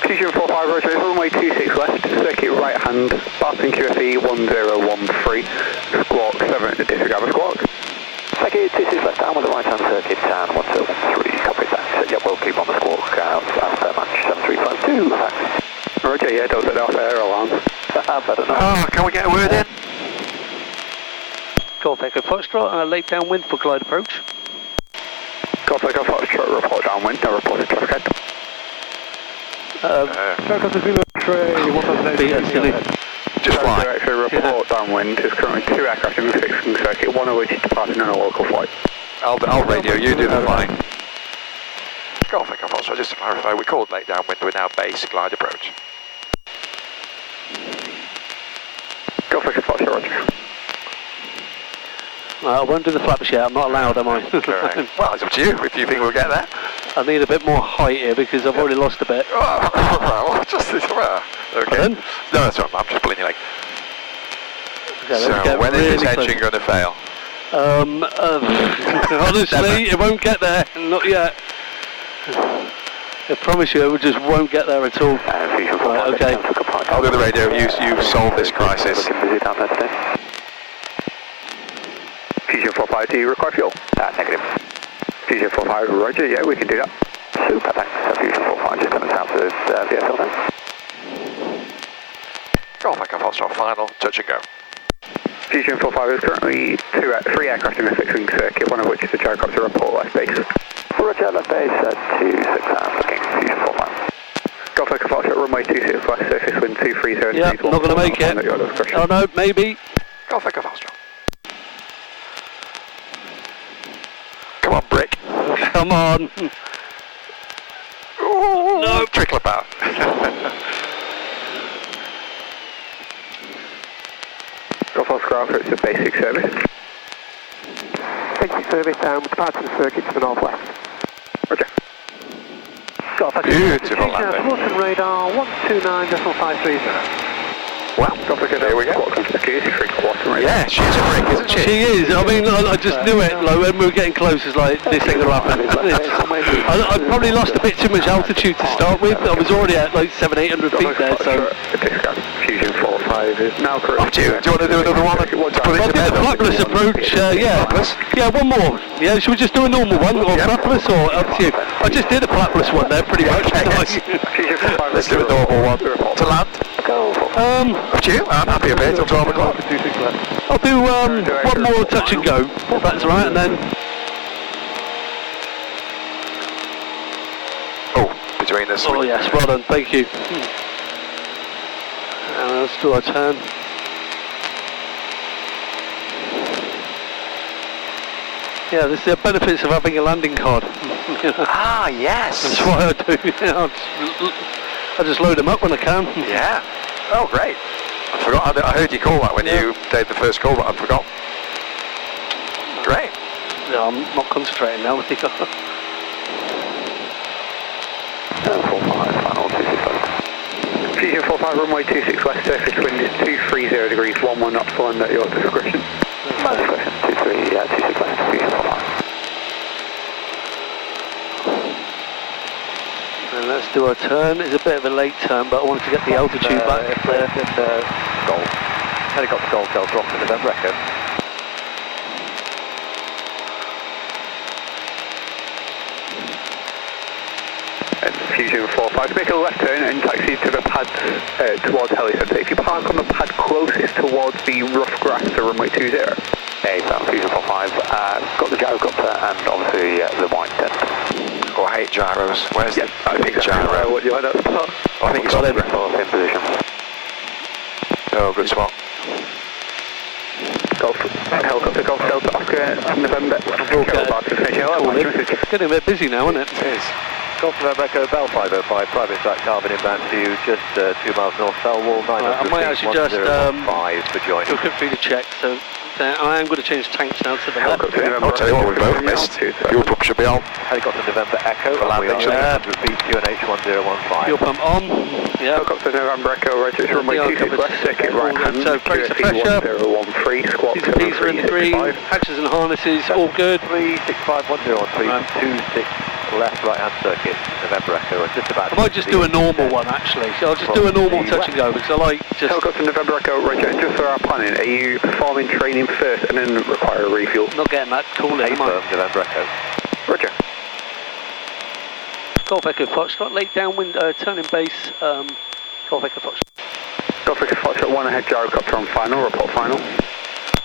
Fusion 45, roger, runway 26 left, circuit right hand, Barton QFE 1013, squawk 7, disregard the squawk. Thank you, 26 left down with the right hand circuit, and 1013, copy that. Yeah, we'll keep on the squawk, after match 7352, thanks. Roger, yeah, don't set off air alarm. Better not. Oh, can we get a word in? Golf Echo Foxtrot, late downwind for glide approach. Golf Echo Foxtrot, report downwind, no reported traffic head. Just fly. Director report downwind. There's currently 2 aircraft in the fixing circuit, one of which is departing on a local flight. I'll radio, you do the flying. Golf Echo Foxtrot, just to clarify, we called late downwind, we're now base glide approach. Golf Echo Foxtrot, roger. I won't do the flaps yet, I'm not allowed, am I? Correct. Well, it's up to you if you think we'll get there. I need a bit more height here because I've already lost a bit. Oh, just this. Okay. Pardon? No, that's all right, I'm just pulling your leg. Okay, So, when is this engine going to fail? Honestly, it won't get there, not yet. I promise you, it just won't get there at all. Right, okay. I'll do the radio, you solve this crisis. Fusion 45, do you require fuel? Negative. Fusion 45, roger, yeah, we can do that. Super, thanks. Fusion 45, just coming south to the VSL now. Golf Echo Foxtrot, final, touch and go. Fusion 45 is currently 3 aircraft in the fixing circuit, one of which is a gyrocopter report left base. Roger, left base, 26 looking, Fusion 45. Golf Echo Foxtrot, runway 26 west, surface wind 230. Yeah, not going to make it. Oh no, maybe. Golf Echo Foxtrot. Come on, Brick. Come on. Ooh, no. Trickle about. Golf Oscar Alpha, it's a basic service. Basic service down with Barton circuit to the northwest. Roger. Golf Echo. Beautiful landing. Wharton radar 129.530. Wow. Golf Echo, There we go. squawk comes to the 3/4 radar. Yeah, she's a brick, isn't she? She is. I mean, I just knew it. Like when we were getting close, it's like this ain't gonna happen. I probably lost a bit too much altitude to start with. I was already at like 700-800 feet there, so. Fusion 45 is now correct. Up to you. Do you want to do another one? Put it I'll do to the bed. flapless approach. Yeah. Yeah, one more. Yeah, should we just do a normal one or flapless or up to you? I just did a flapless one there, pretty much. Fusion 45. Let's do a normal one. To land. Up to you. I'm happy a bit till 12 o'clock. I'll do one more touch and go, if that's all right, and then. Oh, between us. Oh yes, well done, thank you. Let's do our turn. Yeah, this is the benefits of having a landing card. Ah, yes. That's what I do. Yeah, I just load them up when I can. Yeah. Oh, great. I forgot. I heard you call that when you did the first call, but I forgot. Great. No, I'm not concentrating now. 45, final 26 west. Fusion 45, runway 26 west, surface wind is 230 degrees, 11 knots, land at your discretion. My discretion, 23, yeah, 26 west, Fusion 45. And let's do our turn. It's a bit of a late turn, but I wanted to get the altitude back there. Golf. Helicopter Golf Delta off to November Echo. Fusion 45, make a left turn and taxi to the pad towards Heli Centre. If you park on the pad closest towards the rough grass to runway 20. Hey, Fusion 45, got the gyrocopter and obviously the white tent. Oh, I hate gyros. Where's the big gyro? What do you like that spot? I think it's on in. In position. Oh, good spot. Golf, helicopter Golf Delta Oscar, November. It's getting a bit busy now, isn't it? It is. Golf November Echo, Bell 505, private track, Calvin inbound to you, just 2 miles north, Fell Wall, 900 I might actually just for join. look at through the check. So I am going to change tanks now to the left. I'll tell you what, we both missed. Fuel pump should be on. Helicopter November Echo, For landing, we are 100 feet, QNH 1015. Fuel pump on. Yeah. Helicopter November Echo, Roger, runway 26 west, circuit right hand, So brace the pressure. 1013, squawk T's and P's are in the green. 7365. Hatches and harnesses, all good. 3651013, 26 left right hand circuit, November Echo, just about. I might just do a normal one actually. So I'll just do a normal touch and go because I like just. Helicopter November Echo, Roger, and just for our planning, are you performing training first and then require a refuel? Not getting that cool in, am I? November Echo. Roger. Golf Echo Foxtrot, late downwind, turning base, Golf Echo Foxtrot. Golf Echo Foxtrot, 1 ahead, gyrocopter on final, report final.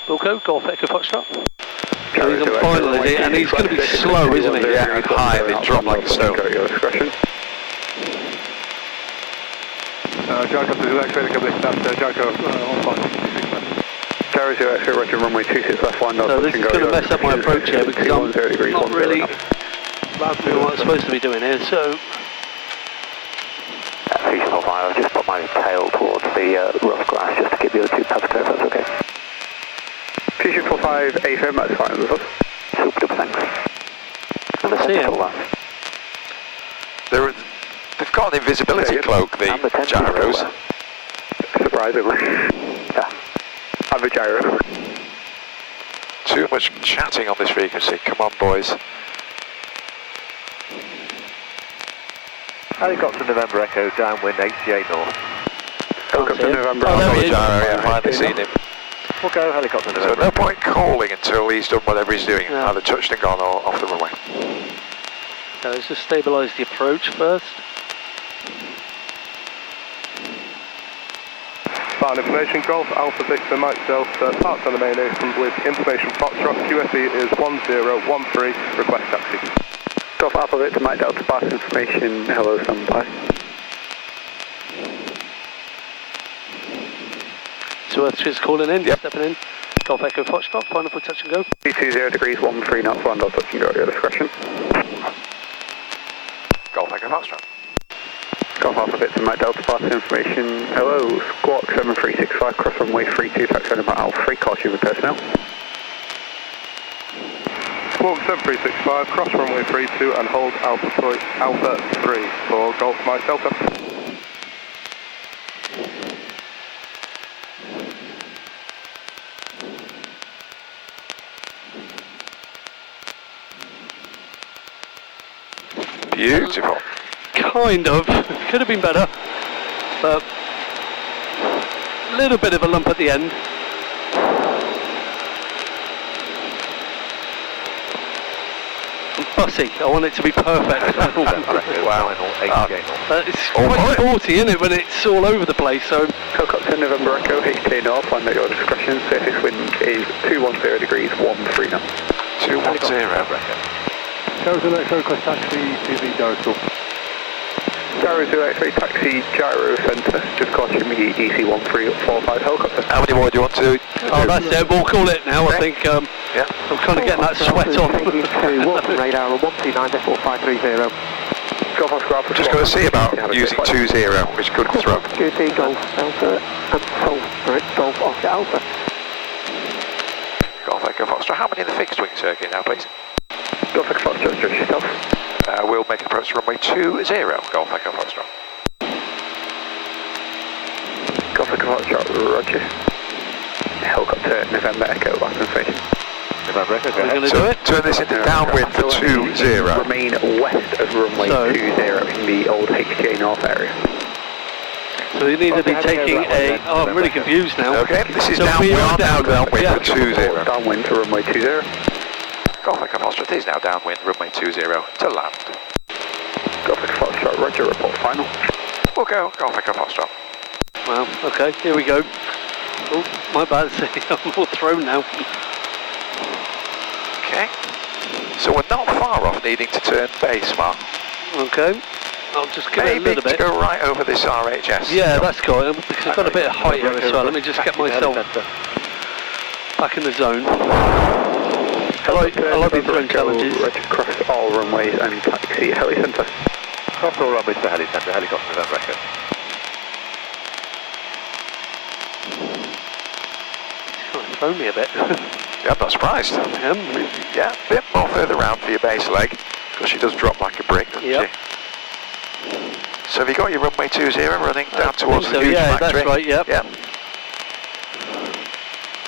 Wilco, Golf Echo Foxtrot. So he's on final, is he? And he's going to be slow, isn't he? Yeah, high, they drop like a stone. At your discretion. Gyrocopter is X-ray to company, that's Gyro on 5. Gyro 0 X-ray, Roger, runway 26 left, one So this is going to mess up my approach here because I'm not really doing what I'm supposed to be doing here, so. Fusion 45, I've just put my tail towards the rough grass just to keep the other two pads clear, if that's okay. Fusion 45, AFM, that's fine with us. Super duper, thanks. And the See centre ya. They've got an invisibility cloak, the gyros. Surprisingly. Yeah. I'm a gyro. Too much chatting on this frequency. Come on, boys. Helicopter November Echo, downwind 88 north. Helicopter November Oh, there Echo, he is. Gyro, yeah, finally seen him. We'll go helicopter So November. no point calling until he's done whatever he's doing, Yeah. either touched and gone or off the runway. So let's just stabilise the approach first. Barton information, Golf Alpha Victor Mike Delta, parked on the main apron with information Foxtrot, QFE is 1013, request taxi. Golf Alpha Victor Mike Delta, pass information, hello, standby. So Earth is calling in, stepping in. Golf Echo Foxtrot, final for touch and go. 220 degrees, 13 knots, land on touch and go at your discretion. Golf Echo Foxtrot. Golf Alpha Victor Mike Delta, pass information, hello, squawk 7365, cross runway 32, taxi on about Alpha 3, caution with personnel. Squawk 7365, cross runway 32 and hold Alpha 3 for Golf Mike Delta. Beautiful. Kind of, could have been better, but a little bit of a lump at the end. I'm fussy, I want it to be perfect. Wow. It's quite sporty, isn't it, when it's all over the place, so. Helicopter November Echo, HK North, land at your discretion, surface wind is 210 degrees, 13 knots. 210. Gyro to X-ray, request taxi to the Gyro school. Gyro 0 X-ray, taxi, Gyro Centre, just caution me, EC1345 helicopter. How many more do you want to do? Oh, that's it, we'll call it now, I think. Yeah. I'm kind of getting that sweat on. Walking radar, 129.4530. Golf Oscar Alpha. Just got to see about using 20, which could throw. QC Golf Alpha and Golf Oscar Alpha. Golf Echo Foxtrot. How many in the fixed wing circuit now, please? Golf Oscar Foxtrot, just yourself. we'll make an approach to runway 20, Golf Echo Foxtrot. Golf Echo Foxtrot, roger. Helicopter, November Echo, last information. November Echo, We're going to do it. Turn this into downwind for 20. Remain west of runway 20 in the old HJ North area. So we need to be taking a... Oh, I'm really confused now. Okay, this is So down. We are now downwind, downwind yeah. for 20. Downwind to runway 20. Golf Echo Foxtrot is now downwind, runway 20 to land. Golf Echo Foxtrot, roger, report final. We'll go Golf Echo Foxtrot. Well, okay, here we go. Oh, my bad, I'm all thrown now. Okay, so we're not far off needing to turn base, Mark. Okay, I'll just give it a Maybe little to bit. go right over this RHS. Yeah, that's cool, because I've got a bit of height here as well. Let me just get myself back in the zone. I like these drone challenges. Roger, cross all runways and taxi heli centre. Cross all runways to heli centre, helicopter November Echo. It's thrown me a bit. Yeah, I'm not surprised. Yeah, a bit more further round for your base leg, because she does drop like a brick, doesn't Yep. she? So have you got your runway 20 running down towards the huge yeah, factory? that's right, yep. Yeah.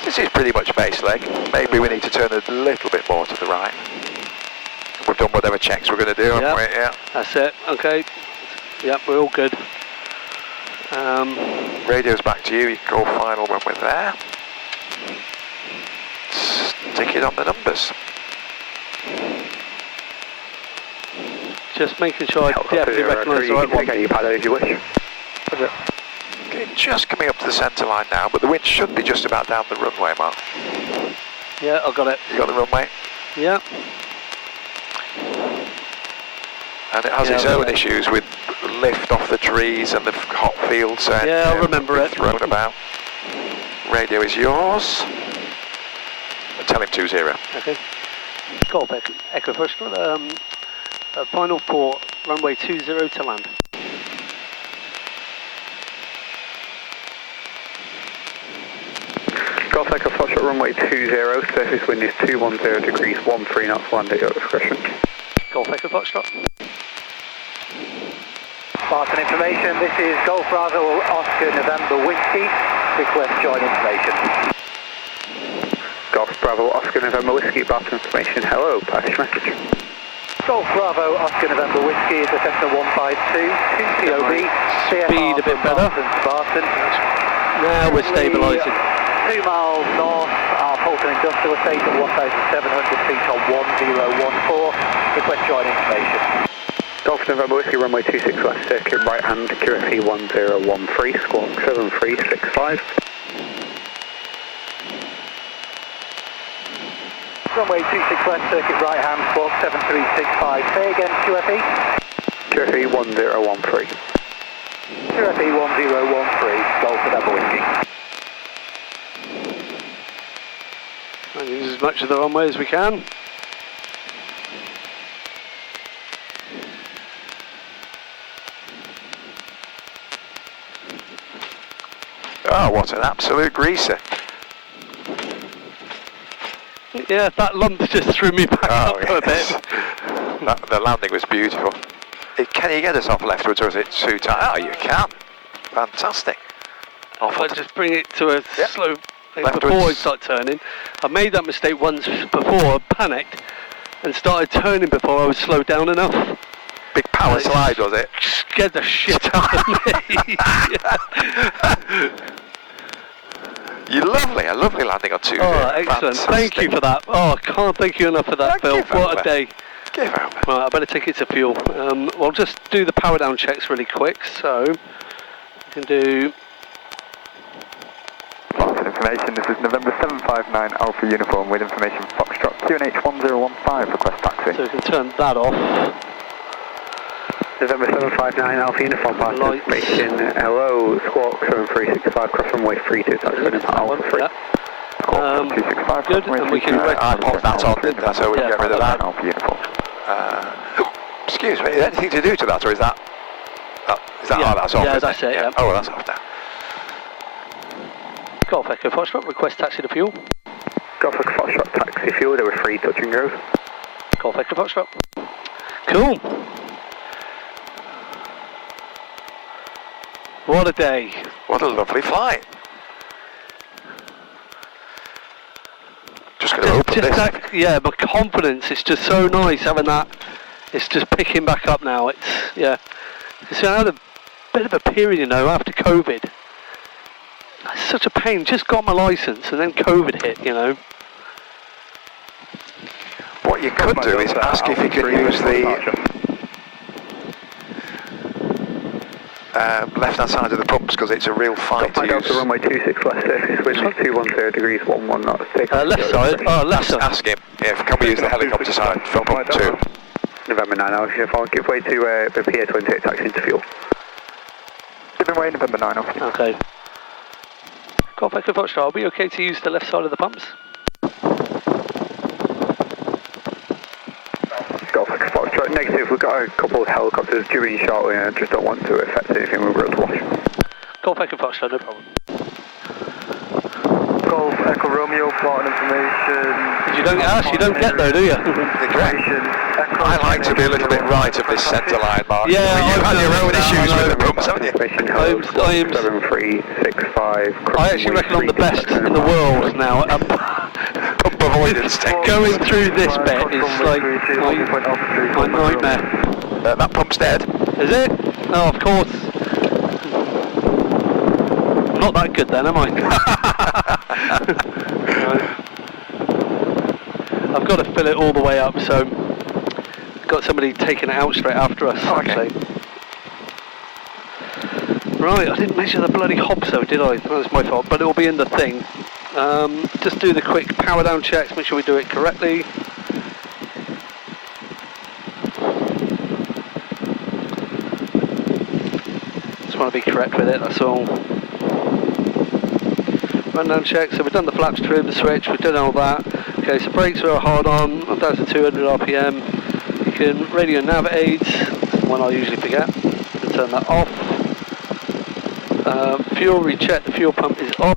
This is pretty much base leg. Maybe we need to turn a little bit more to the right. We've done whatever checks we're going to do, haven't we? Yeah. That's it, okay. Yep, we're all good. Radio's back to you. You can go final when we're there. Stick it on the numbers. Just making sure I definitely recognise the right one. You can take if you wish. Okay, just coming up to the centre line now, but the wind should be just about down the runway, Mark. Yeah, I've got it. You got the runway? Yeah. And it has its own issues with lift off the trees and the hot fields. And, Yeah, I'll remember it. Thrown about. Radio is yours. And tell him 20. Okay. Golf Echo first. Final for runway 20 to land. Golf Echo Foxtrot, runway 20, surface wind is 210 degrees, 13 knots, land at your discretion. Golf Echo Foxtrot. Barton information, this is Golf Bravo Oscar November Whiskey, request join information. Golf Bravo Oscar November Whiskey, Barton information, hello, package message. Golf Bravo Oscar November Whiskey is a Cessna 152, 2 TOB, Speed a bit better. Barton. Now we're stabilising. 2 miles north, our Polton Industrial Estate at 1,700 feet on 1014, request join information. Golf November Whiskey, runway 26 left circuit, right hand, QFE 1013, squawk 7365. Runway 26 left circuit, right hand, squawk 7365. Say again, QFE? QFE 1013. QFE 1013, Golf November Whiskey. And use as much of the runway as we can. Oh, what an absolute greaser. Yeah, that lump just threw me back up a bit. The landing was beautiful. Can you get us off leftwards or is it too tight? Oh, you can. Fantastic. If I just bring it to a slow pace Leftwards. before I start turning. I made that mistake once before, I panicked and started turning before I was slowed down enough. Big power slide, was it? Scared the shit out of me. You're lovely, a lovely landing on 20. Oh, excellent. Thank you for that. Oh, I can't thank you enough for that, Phil. Give What over. a day. Give over. Right, I better take it to fuel. We'll just do the power down checks really quick. So, we can do... Barton information, this is November 759 Alpha Uniform with information Foxtrot QNH 1015, request taxi. So we can turn that off. November 759 Alpha Uniform, Barton information, hello, squawk 7365, cross runway 32, taxi in Alpha 3. Squawk 265, good, and we can... I popped that on, didn't I? So we can get rid of that. Alpha Uniform. Excuse me, is there anything to do to that, or is that... Yeah, that's off, yeah, isn't that's it, yeah. Oh, well, that's off now. Golf Echo Foxtrot, request taxi to fuel. Golf Echo Foxtrot, taxi fuel, there were 3 touch and goes. Golf Echo Foxtrot. Cool. What a day. What a lovely flight. Just going to open this. That, yeah, my confidence is just so nice having that. It's just picking back up now. It's, yeah. So I had a bit of a period, you know, after COVID. It's such a pain. Just got my license and then COVID hit, you know. What you could do is ask if you can use the left-hand side of the pumps, because it's a real fight to use. Runway 26 left surface, wind is 210 degrees, 11 knots. Left side? Oh, left side. Ask him, yeah, can we use the helicopter side from pump 2? November 9 Alpha, if I'll give way to the PA28 taxi into fuel. Giving way, November 9 Alpha. Okay. Golf Echo Foxtrot, I'll be okay to use the left side of the pumps? Golf Echo Foxtrot, negative, we've got a couple of helicopters due in shortly and I just don't want to affect anything we're able to watch. Golf Echo Foxtrot, no problem. Golf Echo Romeo, plot information. You don't ask, you don't get though, do you? I like to be a little bit right of this centre line, Mark. Yeah, you've had your own issues with the pumps, haven't you? I'm 7365. I actually reckon I'm the best in the world now at Pump avoidance techniques. going through this bit is like my nightmare. That pump's dead. Is it? Oh, of course. Not that good then, am I? I've got to fill it all the way up, so got somebody taking it out straight after us. Oh, okay. Right, I didn't measure the bloody hobs though, did I? That was my fault, but it'll be in the thing. Just do the quick power down checks, make sure we do it correctly. Just want to be correct with it, that's all. Rundown check, so we've done the flaps trim, the switch, we've done all that. Okay, so brakes are hard on, 1,200 RPM. You can radio nav aids, one I usually forget. You can turn that off. Fuel, recheck, the fuel pump is off.